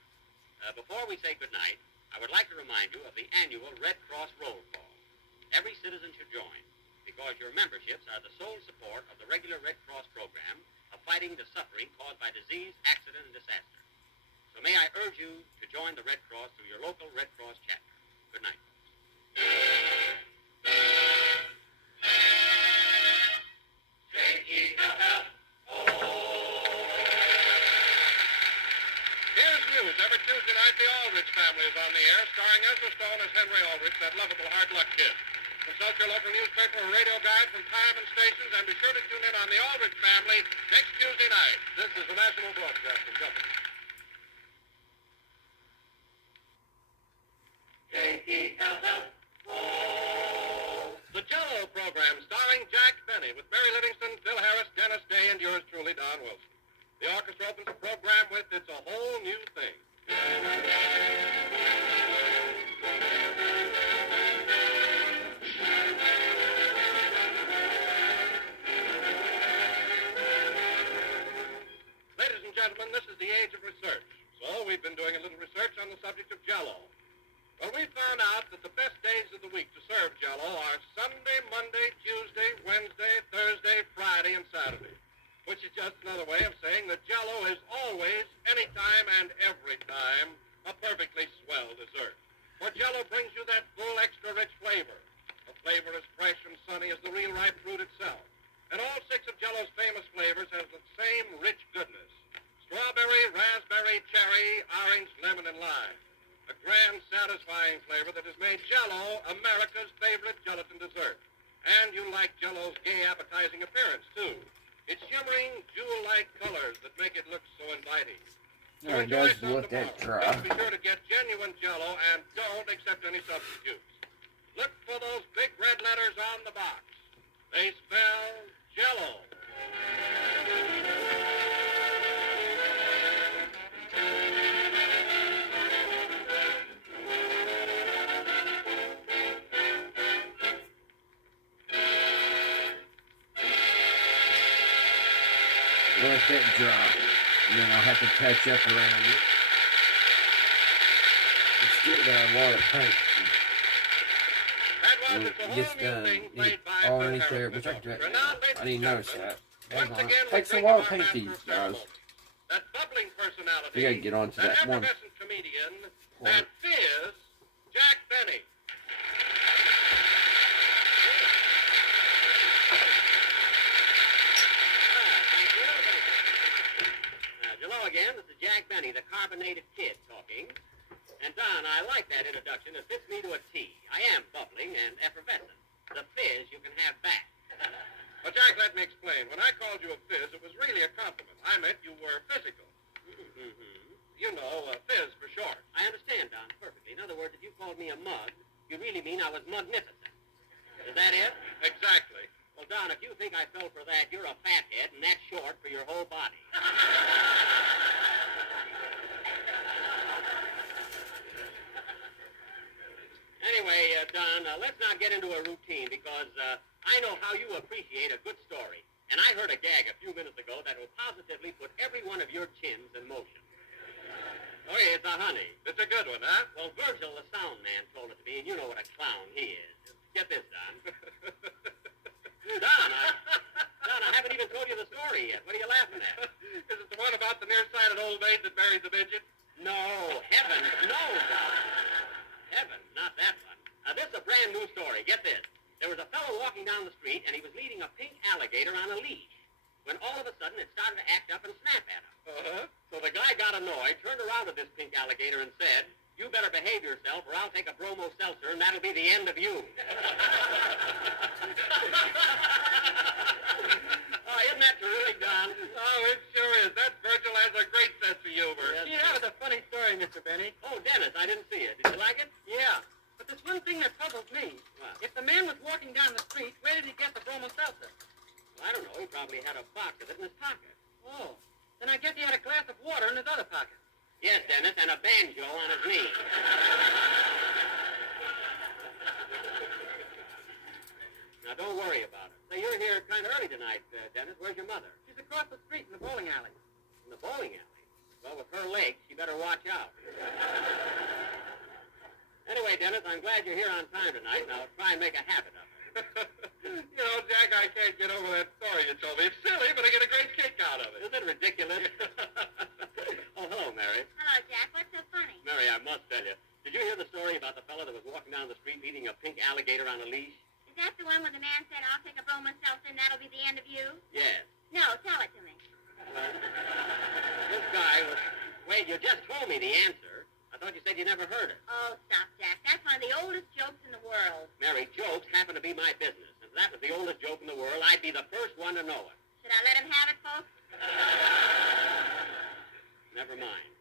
Before we say goodnight, I would like to remind you of the annual Red Cross roll call. Every citizen should join, because your memberships are the sole support of the regular Red Cross program of fighting the suffering caused by disease, accident, and disaster. So may I urge you to join the Red Cross through your local Red Cross chapter. Good night, folks. Here's news. Every Tuesday night, the Aldrich family is on the air, starring Ezra Stone as Henry Aldrich, that lovable hard luck kid. Consult your local newspaper or radio guide from time and stations, and be sure to tune in on the Aldrich family next Tuesday night. This is the National Broadcasting Company. The Jello program, starring Jack Benny, with Mary Livingston, Bill Harris, Dennis Day, and yours truly, Don Wilson. The orchestra opens the program with It's a Whole New Thing. Ladies and gentlemen, this is the age of research. So we've been doing a little research on the subject of Jello. Well, we found out that the best days of the week to serve Jello are Sunday, Monday, Tuesday, Wednesday, Thursday, Friday, and Saturday, which is just another way of saying that Jello is always, anytime, and every time a perfectly swell dessert. For Jello brings you that full, extra-rich flavor, a flavor as fresh and sunny as the real ripe fruit itself. And all 6 of Jello's famous flavors have the same rich goodness: strawberry, raspberry, cherry, orange, lemon, and lime. A grand, satisfying flavor that has made Jello America's favorite gelatin dessert. And you like Jello's gay, appetizing appearance, too. It's shimmering, jewel-like colors that make it look so inviting. So There it enjoy goes, some let that tomorrow. dry. Just be sure to get genuine Jello and don't accept any substitutes. Look for those big red letters on the box. They spell Jello. Let that dry. And then I'll have to touch up around it. Let's get that water paint. That was It's a Whole Just New Thing played by all Bill underneath there, Harris. which I did. Now, ladies I didn't and notice gentlemen, that. once Hang on. again, we Take some think water of our paint master these, of guys. ceremonies. That bubbling personality, We gotta get on to that one. effervescent comedian, that fierce Jack Benny. Hello again. This is Jack Benny, the carbonated kid, talking. And, Don, I like that introduction. It fits me to a T. I am bubbling and effervescent. The fizz you can have back. Well, Jack, let me explain. When I called you a fizz, it was really a compliment. I meant you were physical. Mm-hmm. You know, fizz for short. I understand, Don, perfectly. In other words, if you called me a mug, you really mean I was magnificent. Is that it? Exactly. Well, Don, if you think I fell for that, you're a fathead, and that's short for your whole body. Anyway, Don, let's not get into a routine because I know how you appreciate a good story. And I heard a gag a few minutes ago that will positively put every one of your chins in motion. Oh, yeah, it's a honey. It's a good one, huh? Well, Virgil, the sound man, told it to me, and you know what a clown he is. Get this, Don. Don, I haven't even told you the story yet. What are you laughing at? Is it the one about the nearsighted old maid that married the midget? No, heavens, no, Don. Heaven, not that one. Now, this is a brand new story. Get this. There was a fellow walking down the street, and he was leading a pink alligator on a leash, when all of a sudden it started to act up and snap at him. Uh-huh. So the guy got annoyed, turned around to this pink alligator and said, "You better behave yourself, or I'll take a bromo seltzer, and that'll be the end of you." Oh, isn't that terrific, Don? Oh, it sure is. That Virgil has a great sense of humor. Yes. Yeah, that was a funny story, Mr. Benny. Oh, Dennis, I didn't see it. Did you like it? Yeah. But there's one thing that puzzles me. What? If the man was walking down the street, where did he get the bromo seltzer? Well, I don't know. He probably had a box of it in his pocket. Oh. Then I guess he had a glass of water in his other pocket. Yes, Dennis, and a banjo on his knee. Now, don't worry about it. Say, you're here kind of early tonight, Dennis. Where's your mother? She's across the street in the bowling alley. In the bowling alley. Well, with her legs, she better watch out. Anyway, Dennis, I'm glad you're here on time tonight, and I'll try and make a habit of it. You know, Jack, I can't get over that story you told me. It's silly, but I get a great kick out of it. Isn't it ridiculous? Oh, hello, Mary. Hello, Jack. What's so funny? Mary, I must tell you. Did you hear the story about the fellow that was walking down the street leading a pink alligator on a leash? Is that the one where the man said, "I'll take a bromo seltzer and that'll be the end of you"? Yes. No, tell it to me. This guy was... Wait, you just told me the answer. I thought you said you never heard it. Oh, stop, Jack. That's one of the oldest jokes in the world. Mary, jokes happen to be my business. If that was the oldest joke in the world, I'd be the first one to know it. Should I let him have it, folks? Never mind.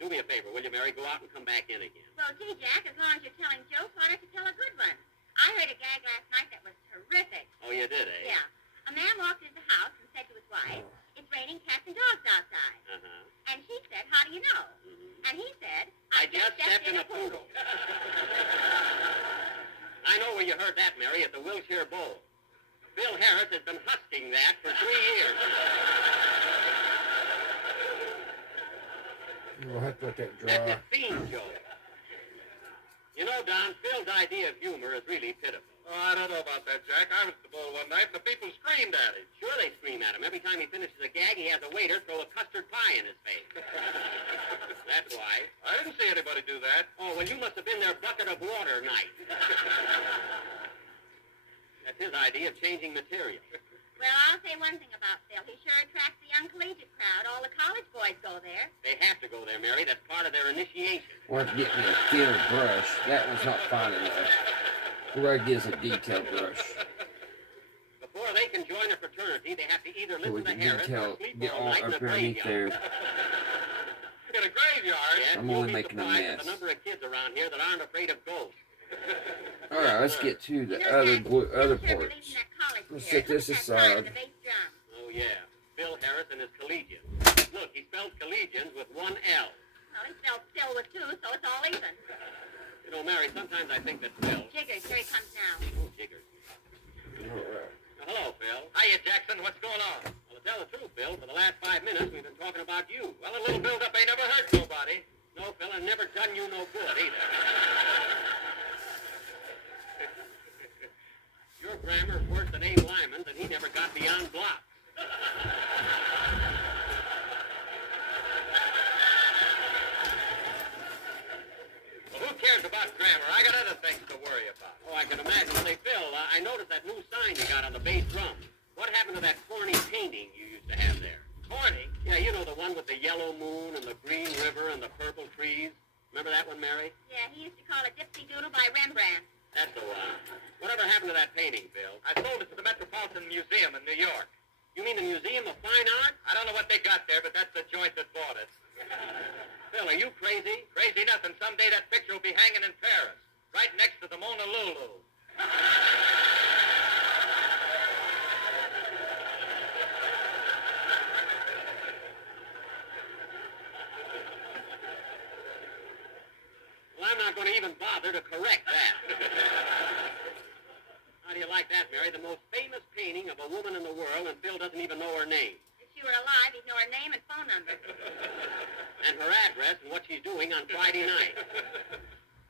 Do me a favor, will you, Mary? Go out and come back in again. Well, gee, Jack, as long as you're telling jokes, why don't you tell a good one? I heard a gag last night that was terrific. Oh, you did, eh? Yeah. A man walked into the house and said to his wife, "It's raining cats and dogs outside." Uh-huh. And she said, "How do you know?" Mm-hmm. And he said, I just stepped in a poodle. I know where you heard that, Mary, at the Wilshire Bowl. Bill Harris has been husking that for 3 years. We'll have to let that That's dry. a theme joke. You know, Don, Phil's idea of humor is really pitiful. Oh, I don't know about that, Jack. I was at the bowl one night, and the people screamed at him. Sure, they scream at him. Every time he finishes a gag, he has a waiter throw a custard pie in his face. That's why. I didn't see anybody do that. Oh, well, you must have been their bucket of water night. That's his idea of changing material. Well, I'll say one thing about Phil. He sure attracts the young collegiate crowd. All the college boys go there. They have to go there, Mary. That's part of their initiation. We'll have to get me a thinner brush. That one's not fine enough. We're going to get us a detail brush. Before they can join a fraternity, they have to either So we listen to can Harris or sleep get all all night in a underneath graveyard. there. In a graveyard? Yes, I'm you'll only be making a surprised at mess. the number of kids around here that aren't afraid of ghosts. All right, let's get to the You know, other Jack, Phil other sure parts. believes in that college Let's spirit. set this Look at that sign on aside. the bass drum. Oh, yeah. Bill Harris and his collegians. Look, he spelled collegians with one L. Well, he spelled still with two, so it's all even. You know, Mary, sometimes I think that Phil... Jiggers, here he comes now. Oh, jiggers. All right. Well, hello, Phil. Hiya, Jackson. What's going on? Well, to tell the truth, Phil, for the last 5 minutes, we've been talking about you. Well, a little build-up ain't never hurt nobody. No, Phil, and never done you no good, either. Your grammar's worse than Abe Lyman's, and he never got beyond blocks. Well, who cares about grammar? I got other things to worry about. Oh, I can imagine. Say, Phil, I noticed that new sign you got on the bass drum. What happened to that corny painting you used to have there? Corny? Yeah, you know, the one with the yellow moon and the green river and the purple trees. Remember that one, Mary? Yeah, he used to call it Gypsy Doodle by Rembrandt. That's the one. Whatever happened to that painting, Phil? I sold it to the Metropolitan Museum in New York. You mean the Museum of Fine Art? I don't know what they got there, but that's the joint that bought it. Phil, are you crazy? Crazy nothing. Someday that picture will be hanging in Paris, right next to the Mona Lulu. Well, I'm not going to even bother to correct that. How do you like that, Mary? The most famous painting of a woman in the world, and Phil doesn't even know her name. If she were alive, he'd know her name and phone number. And her address and what she's doing on Friday night.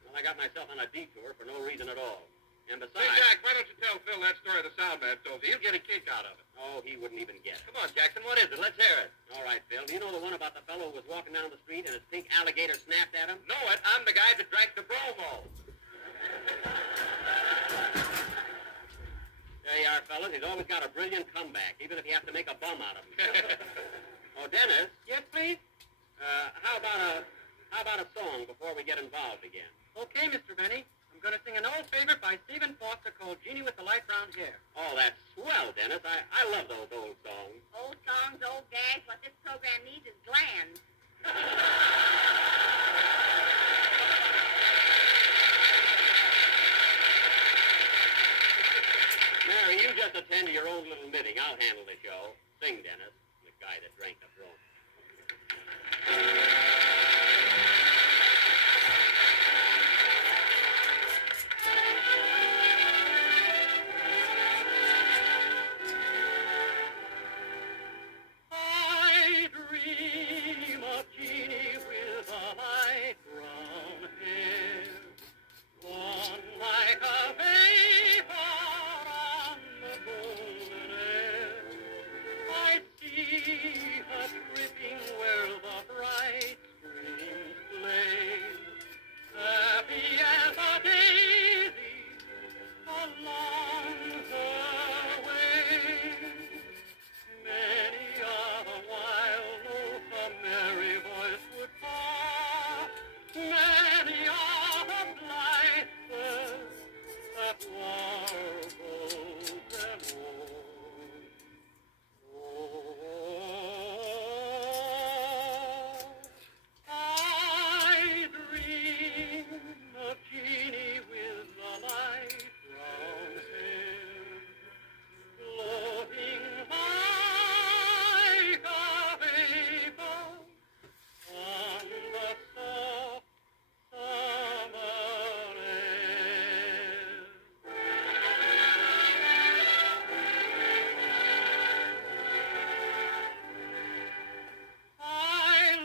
Well, I got myself on a detour for no reason at all. And Hey, besides... Jack, why don't you tell Phil that story the sound man told you? He'll get a kick out of it. Oh, he wouldn't even guess. Come on, Jackson, what is it? Let's hear it. All right, Phil. Do you know the one about the fellow who was walking down the street and his pink alligator snapped at him? Know it? I'm the guy that drank the bromo. fellas, he's always got a brilliant comeback, even if you have to make a bum out of him. Oh, Dennis. Yes, please? How about a song before we get involved again? Okay, Mr. Benny. I'm going to sing an old favorite by Stephen Foster called Jeannie with the Light Brown Hair. Oh, that's swell, Dennis. I love those old songs. Old songs, old gags. What this program needs is glands. Mary, you just attend to your own little knitting. I'll handle the show. Sing, Dennis, the guy that drank the throne. I dream of Jeannie with a light brown hair, one like a vapor on the golden air. I see her tripping where the bright streams play, happy as a daisy along her way. Many a while loath a merry voice would call, many are the blithe birds that warbled and wore. Oh, I dream of Jeannie with the light brown hair, floating like a vapor on the soft summer air. I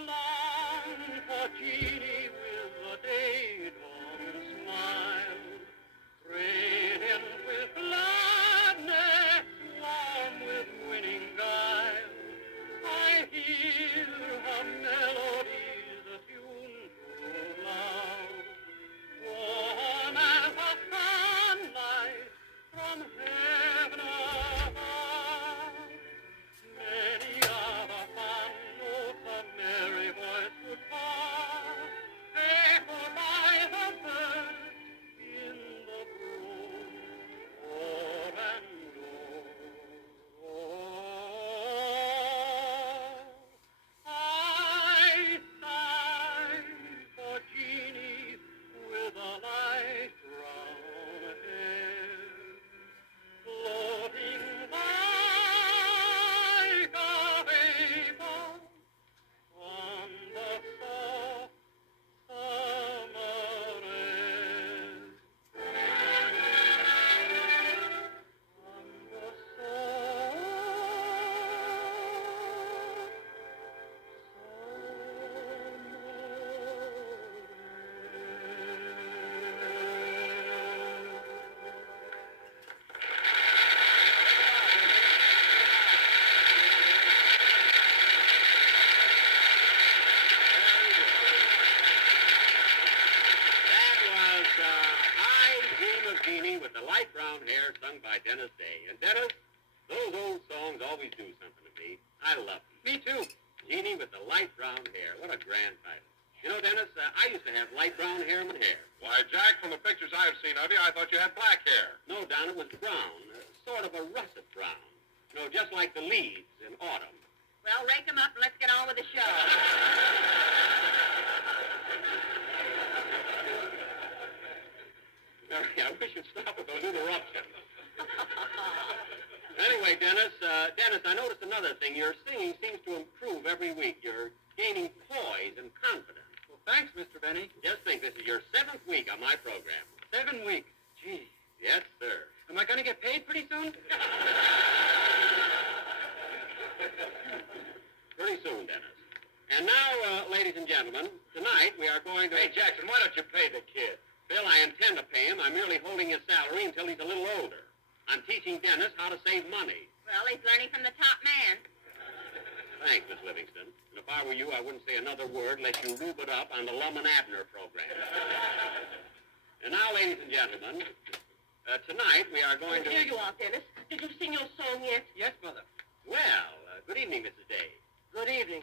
long for Jeannie with a day dawn smile, radiant with gladness, warm with winning guile. I hear her melodies attuned to love, warm as the sunlight from heaven above. Many are the fond notes a merry voice would call, echoed by the birds in the grove, o'er and o'er. I sigh for Jeannie with a light brown hair, floating like a vapor on the soft summer air. On the soft That was I Dream of Jeannie with the Light Brown Hair, sung by Dennis Day. And Dennis, those old songs always do something to me. I love them. Me too. Jeannie with the Light Brown Hair. What a grand title. You know, Dennis, I used to have light brown hair in my hair. Why, Jack, from the pictures I've seen of you, I thought you had black hair. No, Don, it was brown, sort of a russet brown. You know, just like the leaves in autumn. Well, rake them up and let's get on with the show. Mary, I wish you'd stop with those interruptions. Anyway, Dennis, I noticed another thing. Your singing seems to improve every week. You're gaining poise and confidence. Well, thanks, Mr. Benny. Just think, this is your 7th week on my program. 7 weeks. Gee. Yes, sir. Am I going to get paid pretty soon? Pretty soon, Dennis. And now, ladies and gentlemen, tonight we are going to... Hey, Jackson, why don't you pay the kid? Bill, I intend to pay him. I'm merely holding his salary until he's a little older. I'm teaching Dennis how to save money. Well, he's learning from the top man. Thanks, Miss Livingston. And if I were you, I wouldn't say another word unless you rube it up on the Lum and Abner program. And now, ladies and gentlemen, tonight we are going to... Here you are, Dennis. Did you sing your song yet? Yes, Mother. Well, good evening, Mrs. Day. Good evening.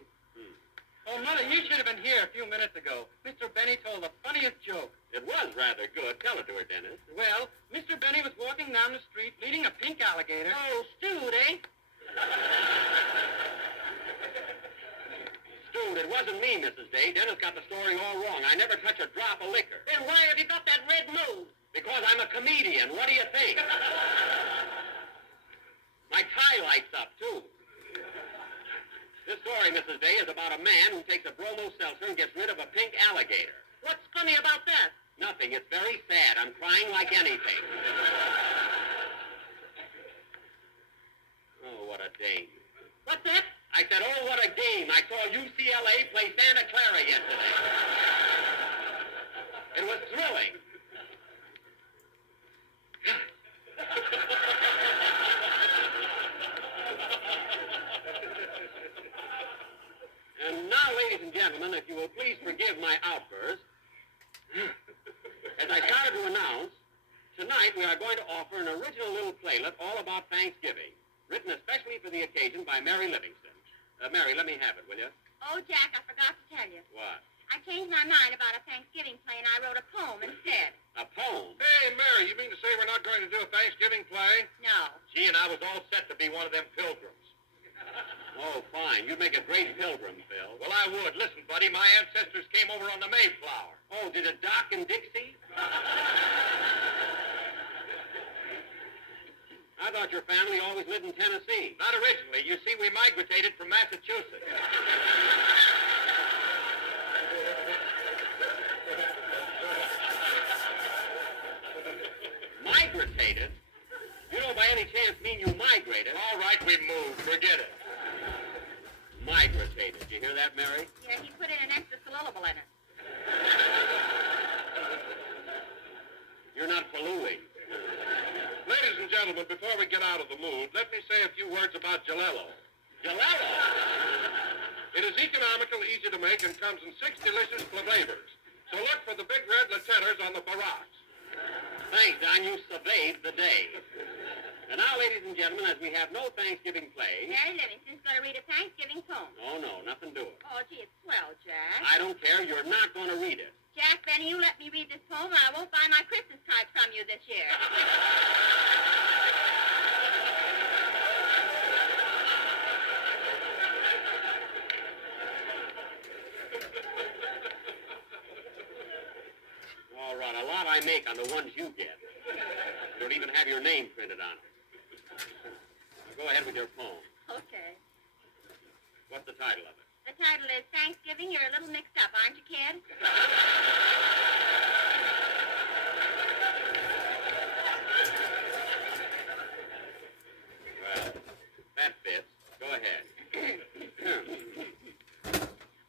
Oh, Mother, you should have been here a few minutes ago. Mr. Benny told the funniest joke. It was rather good. Tell it to her, Dennis. Well, Mr. Benny was walking down the street leading a pink alligator. Oh, stewed, eh? Stewed, it wasn't me, Mrs. Day. Dennis got the story all wrong. I never touch a drop of liquor. Then why have you got that red nose? Because I'm a comedian. What do you think? My tie lights up, too. This story, Mrs. Day, is about a man who takes a bromo seltzer and gets rid of a pink alligator. What's funny about that? Nothing. It's very sad. I'm crying like anything. Oh, what a dame. What's that? I said, oh, what a game. I saw UCLA play Santa Clara yesterday. It was thrilling. And now, ladies and gentlemen, if you will please forgive my outburst, as I started to announce, tonight we are going to offer an original little playlet all about Thanksgiving, written especially for the occasion by Mary Livingston. Mary, let me have it, will you? Oh, Jack, I forgot to tell you. What? I changed my mind about a Thanksgiving play, and I wrote a poem instead. A poem? Hey, Mary, you mean to say we're not going to do a Thanksgiving play? No. Gee, and I was all set to be one of them pilgrims. Oh, fine. You'd make a great pilgrim, Phil. Well, I would. Listen, buddy, my ancestors came over on the Mayflower. Oh, did it dock in Dixie? I thought your family always lived in Tennessee. Not originally. You see, we migrated from Massachusetts. Migrated? You don't by any chance mean you migrated? All right, we moved. Forget it. Migrated. Did you hear that, Mary? Yeah, he put in an extra syllable in it. You're not Palooing. Ladies and gentlemen, before we get out of the mood, let me say a few words about Jalello. Jalello? It is economical, easy to make, and comes in 6 delicious flavors. So look for the big red letters on the barrage. Thanks, Don. You surveyed the day. And now, ladies and gentlemen, as we have no Thanksgiving play... Mary Livingston's going to read a Thanksgiving poem. Oh, no, nothing doing. Oh, gee, it's swell, Jack. I don't care. You're not going to read it. Jack, Benny, you let me read this poem, or I won't buy my Christmas cards from you this year. All right, a lot I make on the ones you get. You don't even have your name printed on them. Now go ahead with your poem. Okay. What's the title of it? The title is Thanksgiving. You're a little mixed up, aren't you, kid? Well, that fits. Go ahead.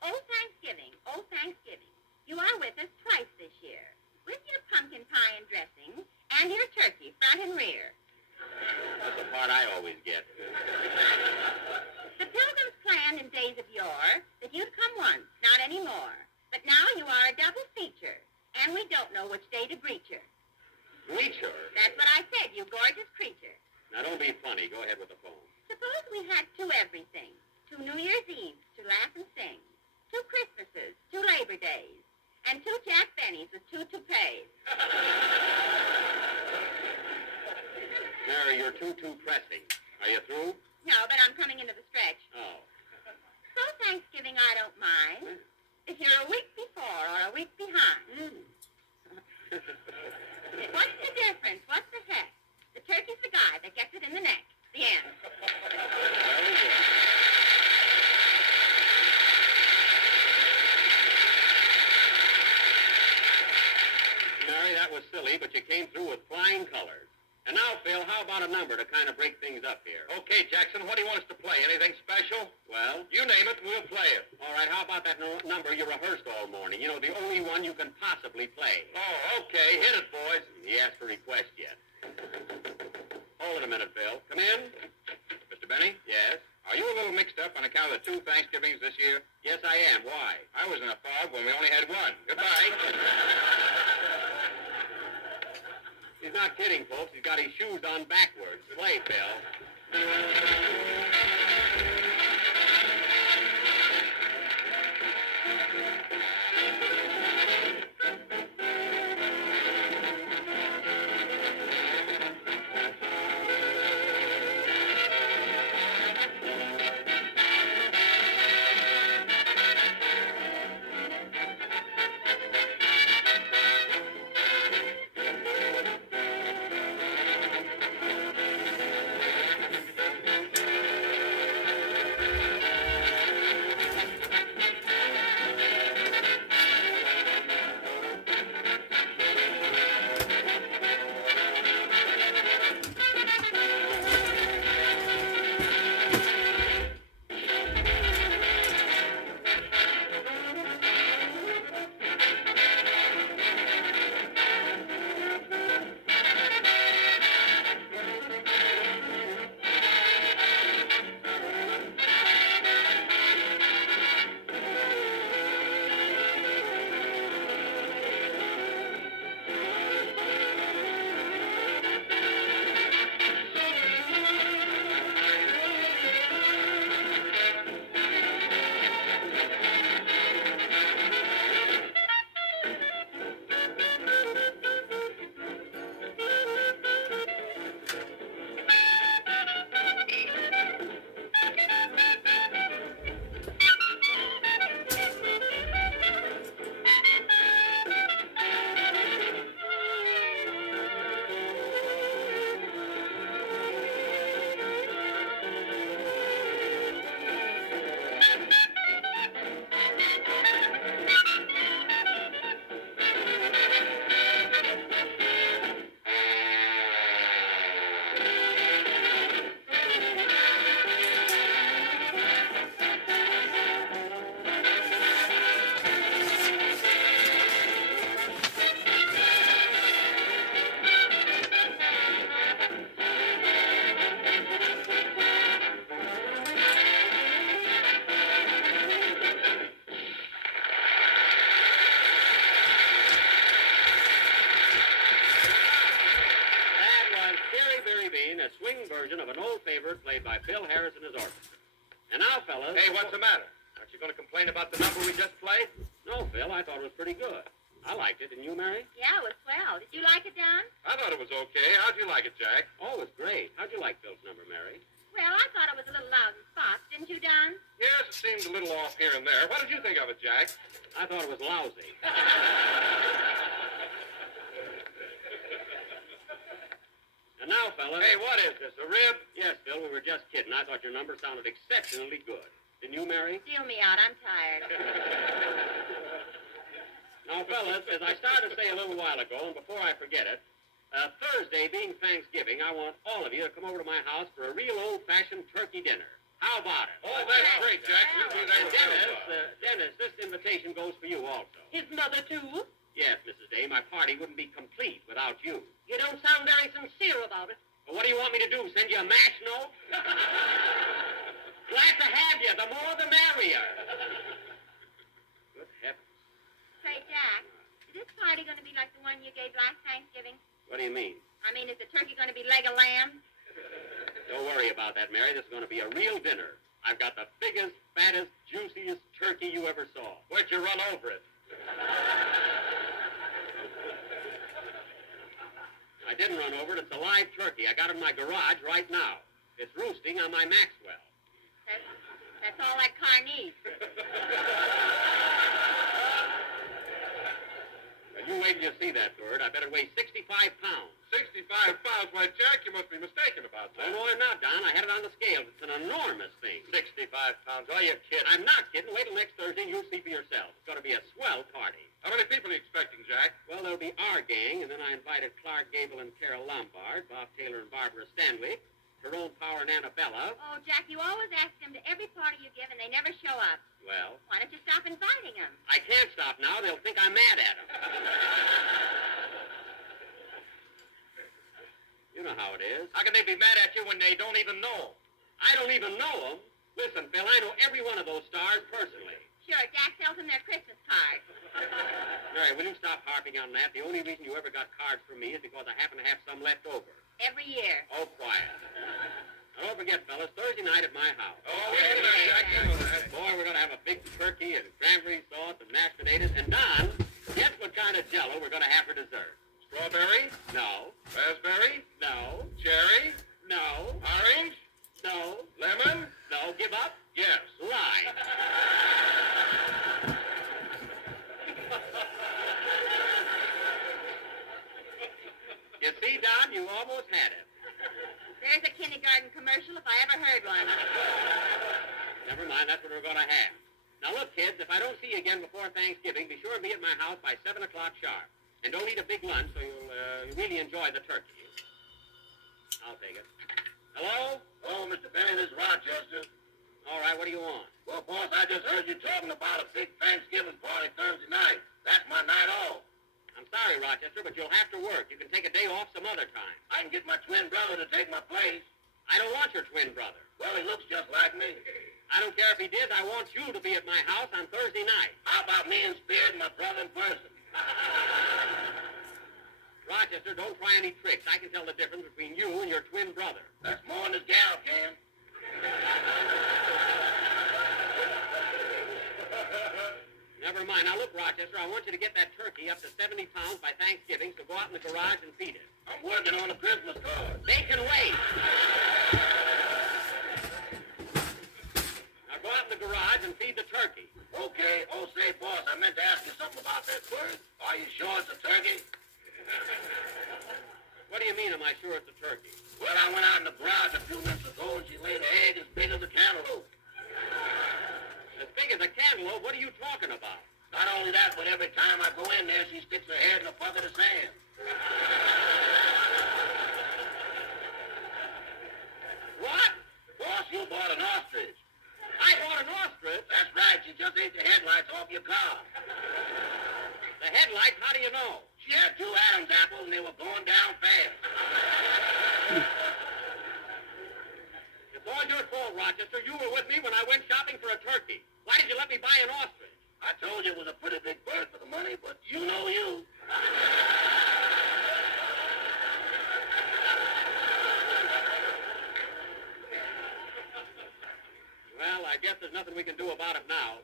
Oh, Thanksgiving. Oh, Thanksgiving. You are with us twice this year. With your pumpkin pie and dressing, and your turkey, front and rear. That's the part I always get. The Pilgrims planned in days of yore that you'd come once, not anymore. But now you are a double feature, and we don't know which day to greet you. Reacher. That's what I said, you gorgeous creature. Now, don't be funny. Go ahead with the poem. Suppose we had 2 everything, 2 New Year's Eves to laugh and sing, 2 Christmases, 2 Labor Days, and 2 Jack Bennies with 2 toupees. Mary, you're too pressing. Are you through? No, but I'm coming into the stretch. Oh. So Thanksgiving I don't mind. If you're a week before or a week behind. What's the difference? What the heck? The turkey's the guy that gets it in the neck. The end. Very good. Mary, that was silly, but you came through with flying colors. And now, Phil, how about a number to kind of break things up here? Okay, Jackson, what do you want us to play? Anything special? Well? You name it, we'll play it. All right, how about that number you rehearsed all morning? You know, the only one you can possibly play. Oh, okay. Hit it, boys. He asked for request yet. Hold it a minute, Phil. Come in. Mr. Benny? Yes? Are you a little mixed up on account of the 2 Thanksgivings this year? Yes, I am. Why? I was in a fog when we only had 1. Goodbye. He's not kidding, folks. He's got his shoes on backwards. Play, Phil. A swing version of an old favorite played by Phil Harris and his orchestra. And now, fellas... Hey, what's the matter? Aren't you going to complain about the number we just played? No, Phil, I thought it was pretty good. I liked it. Didn't you, Mary? Yeah, it was swell. Did you like it, Don? I thought it was okay. How'd you like it, Jack? Oh, it was great. How'd you like Phil's number, Mary? Well, I thought it was a little loud in spots, didn't you, Don? Yes, it seemed a little off here and there. What did you think of it, Jack? I thought it was lousy. And now, fellas... Hey, what is this, a rib? Yes, Phil, we were just kidding. I thought your number sounded exceptionally good. Didn't you, Mary? Steal me out. I'm tired. Now, fellas, as I started to say a little while ago, and before I forget it, Thursday being Thanksgiving, I want all of you to come over to my house for a real old-fashioned turkey dinner. How about it? Oh, that's great, Jack. We'll do that. Dennis, this invitation goes for you also. His mother, too? Yes, Mrs. Day, my party wouldn't be complete without you. You don't sound very sincere about it. Well, what do you want me to do, send you a mash note? Glad to have you. The more, the merrier. Good heavens. Say, Jack, is this party going to be like the one you gave last Thanksgiving? What do you mean? I mean, is the turkey going to be leg of lamb? Don't worry about that, Mary. This is going to be a real dinner. I've got the biggest, fattest, juiciest turkey you ever saw. Where'd you run over it? I didn't run over it. It's a live turkey. I got it in my garage right now. It's roosting on my Maxwell. That's all that car needs. You wait till you see that bird. I bet it weighs 65 pounds. 65 pounds? Why, Jack, you must be mistaken about that. Oh, no, I'm not, Don. I had it on the scales. It's an enormous thing. 65 pounds? Are you kidding? I'm not kidding. Wait till next Thursday and you'll see for yourself. It's going to be a swell party. How many people are you expecting, Jack? Well, there'll be our gang, and then I invited Clark Gable and Carol Lombard, Bob Taylor and Barbara Stanwyck, Tyrone Power and Annabella. Oh, Jack, you always ask them to every party you give, and they never show up. Well, Why don't you stop inviting them? I can't stop now. They'll think I'm mad at them. You know how it is. How can they be mad at you when they don't even know? I don't even know them. Listen, Phil, I know every one of those stars personally. Sure, Jack sells them their Christmas cards. Mary, will you stop harping on that? The only reason you ever got cards from me is because I happen to have some left over. Every year. Oh, quiet. Now, don't forget, fellas, Thursday night at my house. Oh, wait a minute, Jack. You know that. Boy, we're going to have a big turkey and cranberry sauce and mashed potatoes. And Don, guess what kind of Jell-O we're going to have for dessert? Strawberry? No. Raspberry? No. Cherry? No. Orange? No. Lemon? No. Give up? Yes. Lie. You see, Don, you almost had it. There's a kindergarten commercial if I ever heard one. Never mind, that's what we're going to have. Now, look, kids, if I don't see you again before Thanksgiving, be sure to be at my house by 7 o'clock sharp. And don't eat a big lunch so you'll really enjoy the turkey. I'll take it. Hello? Oh, Mr. Benny, this is Rochester. All right, what do you want? Well, boss, I just heard you talking about a big Thanksgiving party Thursday night. That's my night off. I'm sorry, Rochester, but you'll have to work. You can take a day off some other time. I can get my twin brother to take my place. I don't want your twin brother. Well, he looks just like me. I don't care if he did. I want you to be at my house on Thursday night. How about me in spirit and my brother in person? Rochester, don't try any tricks. I can tell the difference between you and your twin brother. That's more than this gal can. Never mind. Now, look, Rochester, I want you to get that turkey up to 70 pounds by Thanksgiving, so go out in the garage and feed it. I'm working on a Christmas card. They can wait. Now, go out in the garage and feed the turkey. Okay. Oh, say, boss, I meant to ask you something about that bird. Are you sure it's a turkey? What do you mean, am I sure it's a turkey? Well, I went out in the garage a few minutes ago and she laid an egg as big as a cantaloupe. As big as a cantaloupe? What are you talking about? Not only that, but every time I go in there, she sticks her head in a bucket of sand. What? Boss, you bought an ostrich. I bought an ostrich? That's right. She just ate the headlights off your car. The headlights? How do you know? She had 2 Adam's apples and they were going down fast. It's all your fault, Rochester. You were with me when I went shopping for a turkey. Why did you let me buy an ostrich? I told you it was a pretty big bird for the money, but you know you. Well, I guess there's nothing we can do about it now.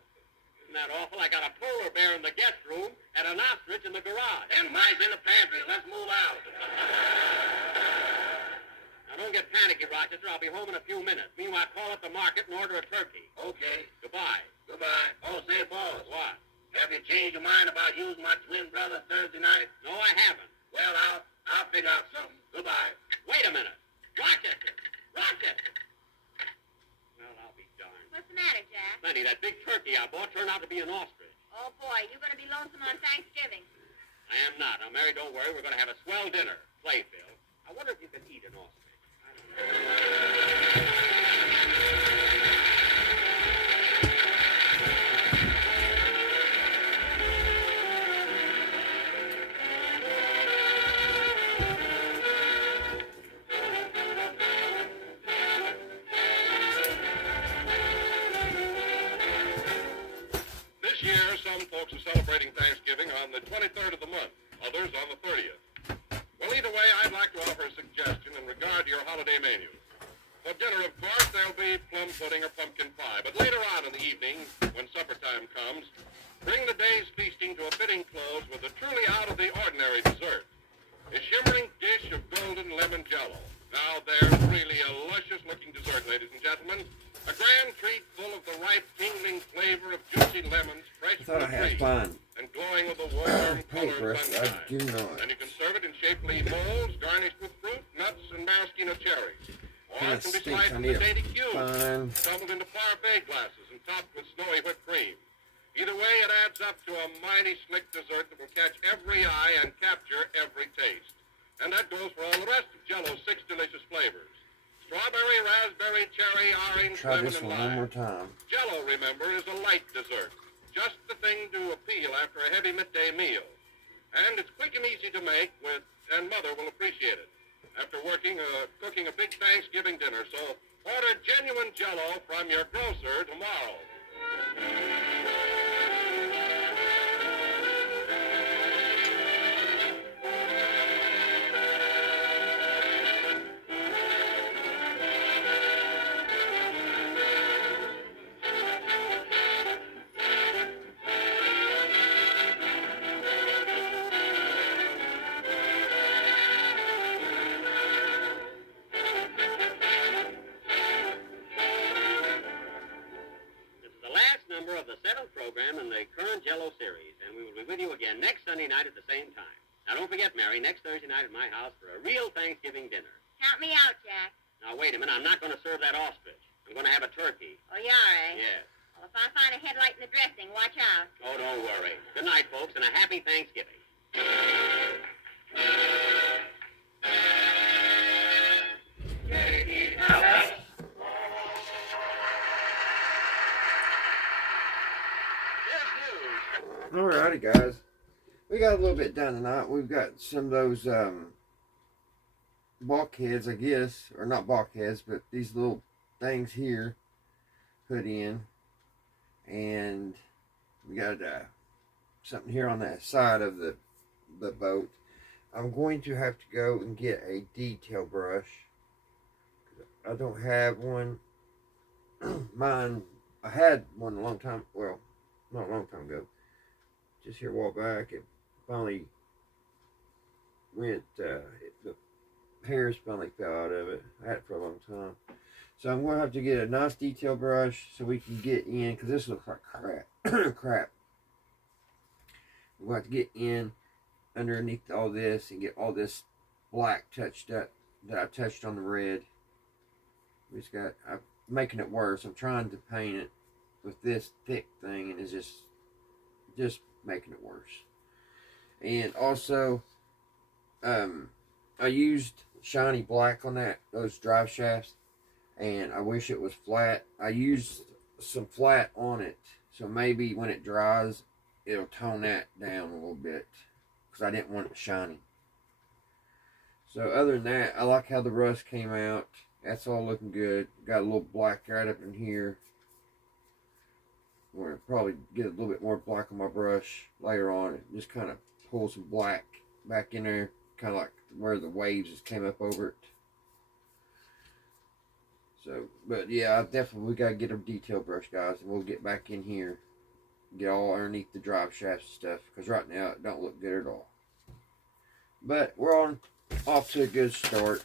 Isn't that awful? I got a polar bear in the guest room and an ostrich in the garage. And mice in the pantry. Let's move out. Now, don't get panicky, Rochester. I'll be home in a few minutes. Meanwhile, call up the market and order a turkey. Okay. Goodbye. Goodbye. Oh, say, boss. What? Have you changed your mind about using my twin brother Thursday night? No, I haven't. Well, I'll figure out something. Goodbye. Wait a minute. Rochester! Rochester! Well, I'll be darned. What's the matter, Jack? Lenny, that big turkey I bought turned out to be an ostrich. Oh, boy, you're going to be lonesome on Thanksgiving. I am not. Now, Mary, don't worry. We're going to have a swell dinner. Play, Phil. I wonder if you can eat an ostrich. This year, some folks are celebrating Thanksgiving on the 23rd of the month, others on the 30th. Well, either way, I'd like to offer a suggestion in regard to your holiday menu. For dinner, of course, there'll be plum pudding or pumpkin pie. But later on in the evening, when supper time comes, bring the day's feasting to a fitting close with a truly out-of-the-ordinary dessert. A shimmering dish of golden lemon jello. Now, there's really a luscious-looking dessert, ladies and gentlemen. A grand treat full of the ripe, tingling flavor of juicy lemons, fresh from Thought the I had tree, fun. and glowing with the warm, Paper, colored I sunshine. do not. And you can serve it in shapely molds, garnished with fruit, nuts, and maraschino cherries. Or Kinda it can be stinks. sliced I into need a dainty cubes, fun. tumbled into parfait glasses, and topped with snowy whipped cream. Either way, it adds up to a mighty slick dessert that will catch every eye and capture every taste. And that goes for all the rest of Jell-O's 6 delicious flavors. Strawberry, raspberry, cherry, orange, Try lemon, this and one lime. more time. Jell-O, remember, is a light dessert. Just the thing to appeal after a heavy midday meal. And it's quick and easy to make, and Mother will appreciate it. After cooking a big Thanksgiving dinner, so order genuine Jell-O from your grocer tomorrow. number of the 7th program in the current Jello series, and we will be with you again next Sunday night at the same time. Now, don't forget, Mary, next Thursday night at my house for a real Thanksgiving dinner. Count me out, Jack. Now, wait a minute. I'm not going to serve that ostrich. I'm going to have a turkey. Oh, you are, eh? Yes. Well, if I find a headlight in the dressing, watch out. Oh, don't worry. Good night, folks, and a happy Thanksgiving. Alrighty, guys. We got a little bit done tonight. We've got some of those bulkheads, I guess, or not bulkheads, but these little things here put in, and we got something here on that side of the boat. I'm going to have to go and get a detail brush. I don't have one. Mine, I had one a long time, well, not a long time ago, just here a while back. It finally went, the hairs finally fell out of it. I had it for a long time. So I'm going to have to get a nice detail brush so we can get in, because this looks like crap. crap. I'm going to have to get in underneath all this and get all this black touched up that I touched on the red. I'm making it worse. I'm trying to paint it with this thick thing, and it's just making it worse. And also, I used shiny black on those drive shafts, and I wish it was flat. I used some flat on it, so maybe when it dries, it'll tone that down a little bit, because I didn't want it shiny. So other than that, I like how the rust came out. That's all looking good. Got a little black right up in here. I'm going to probably get a little bit more black on my brush later on and just kind of pull some black back in there, kind of like where the waves just came up over it. So, but yeah, we got to get a detail brush, guys, and we'll get back in here, get all underneath the drive shafts and stuff, because right now it don't look good at all. But we're off to a good start.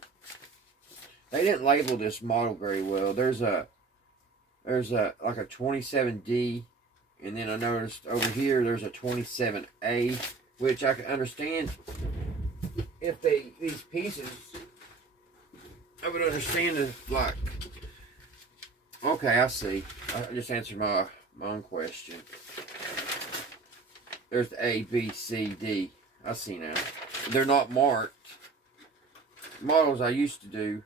They didn't label this model very well. There's like a 27D, and then I noticed over here there's a 27A, which I can understand if these pieces, I would understand it, like, okay, I see. I just answered my own question. There's the A, B, C, D. I see now. They're not marked. Models I used to do,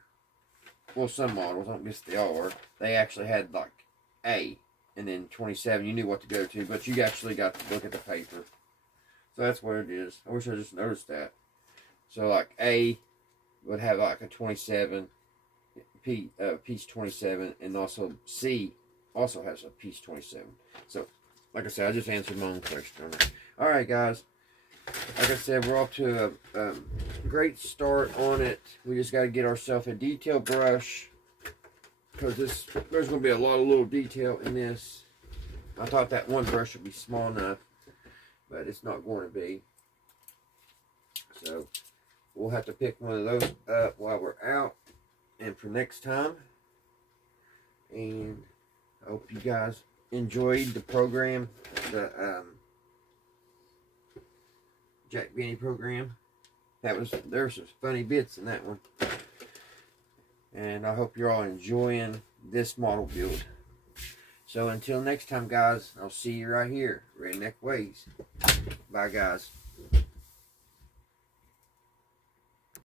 well, some models, I don't guess they are, they actually had like A and then 27. You knew what to go to, but you actually got to look at the paper. So that's what it is. I wish I just noticed that. So like A would have like a 27, piece 27, and also C also has a piece 27. So, like I said, I just answered my own question on that. Alright, guys. Like I said, we're off to a great start on it. We just got to get ourselves a detail brush, because there's going to be a lot of little detail in this. I thought that one brush would be small enough, but it's not going to be. So we'll have to pick one of those up while we're out and for next time. And I hope you guys enjoyed the program, the Jack Benny program. There's some funny bits in that one. And I hope you're all enjoying this model build. So until next time, guys, I'll see you right here, Redneck Ways. Bye, guys.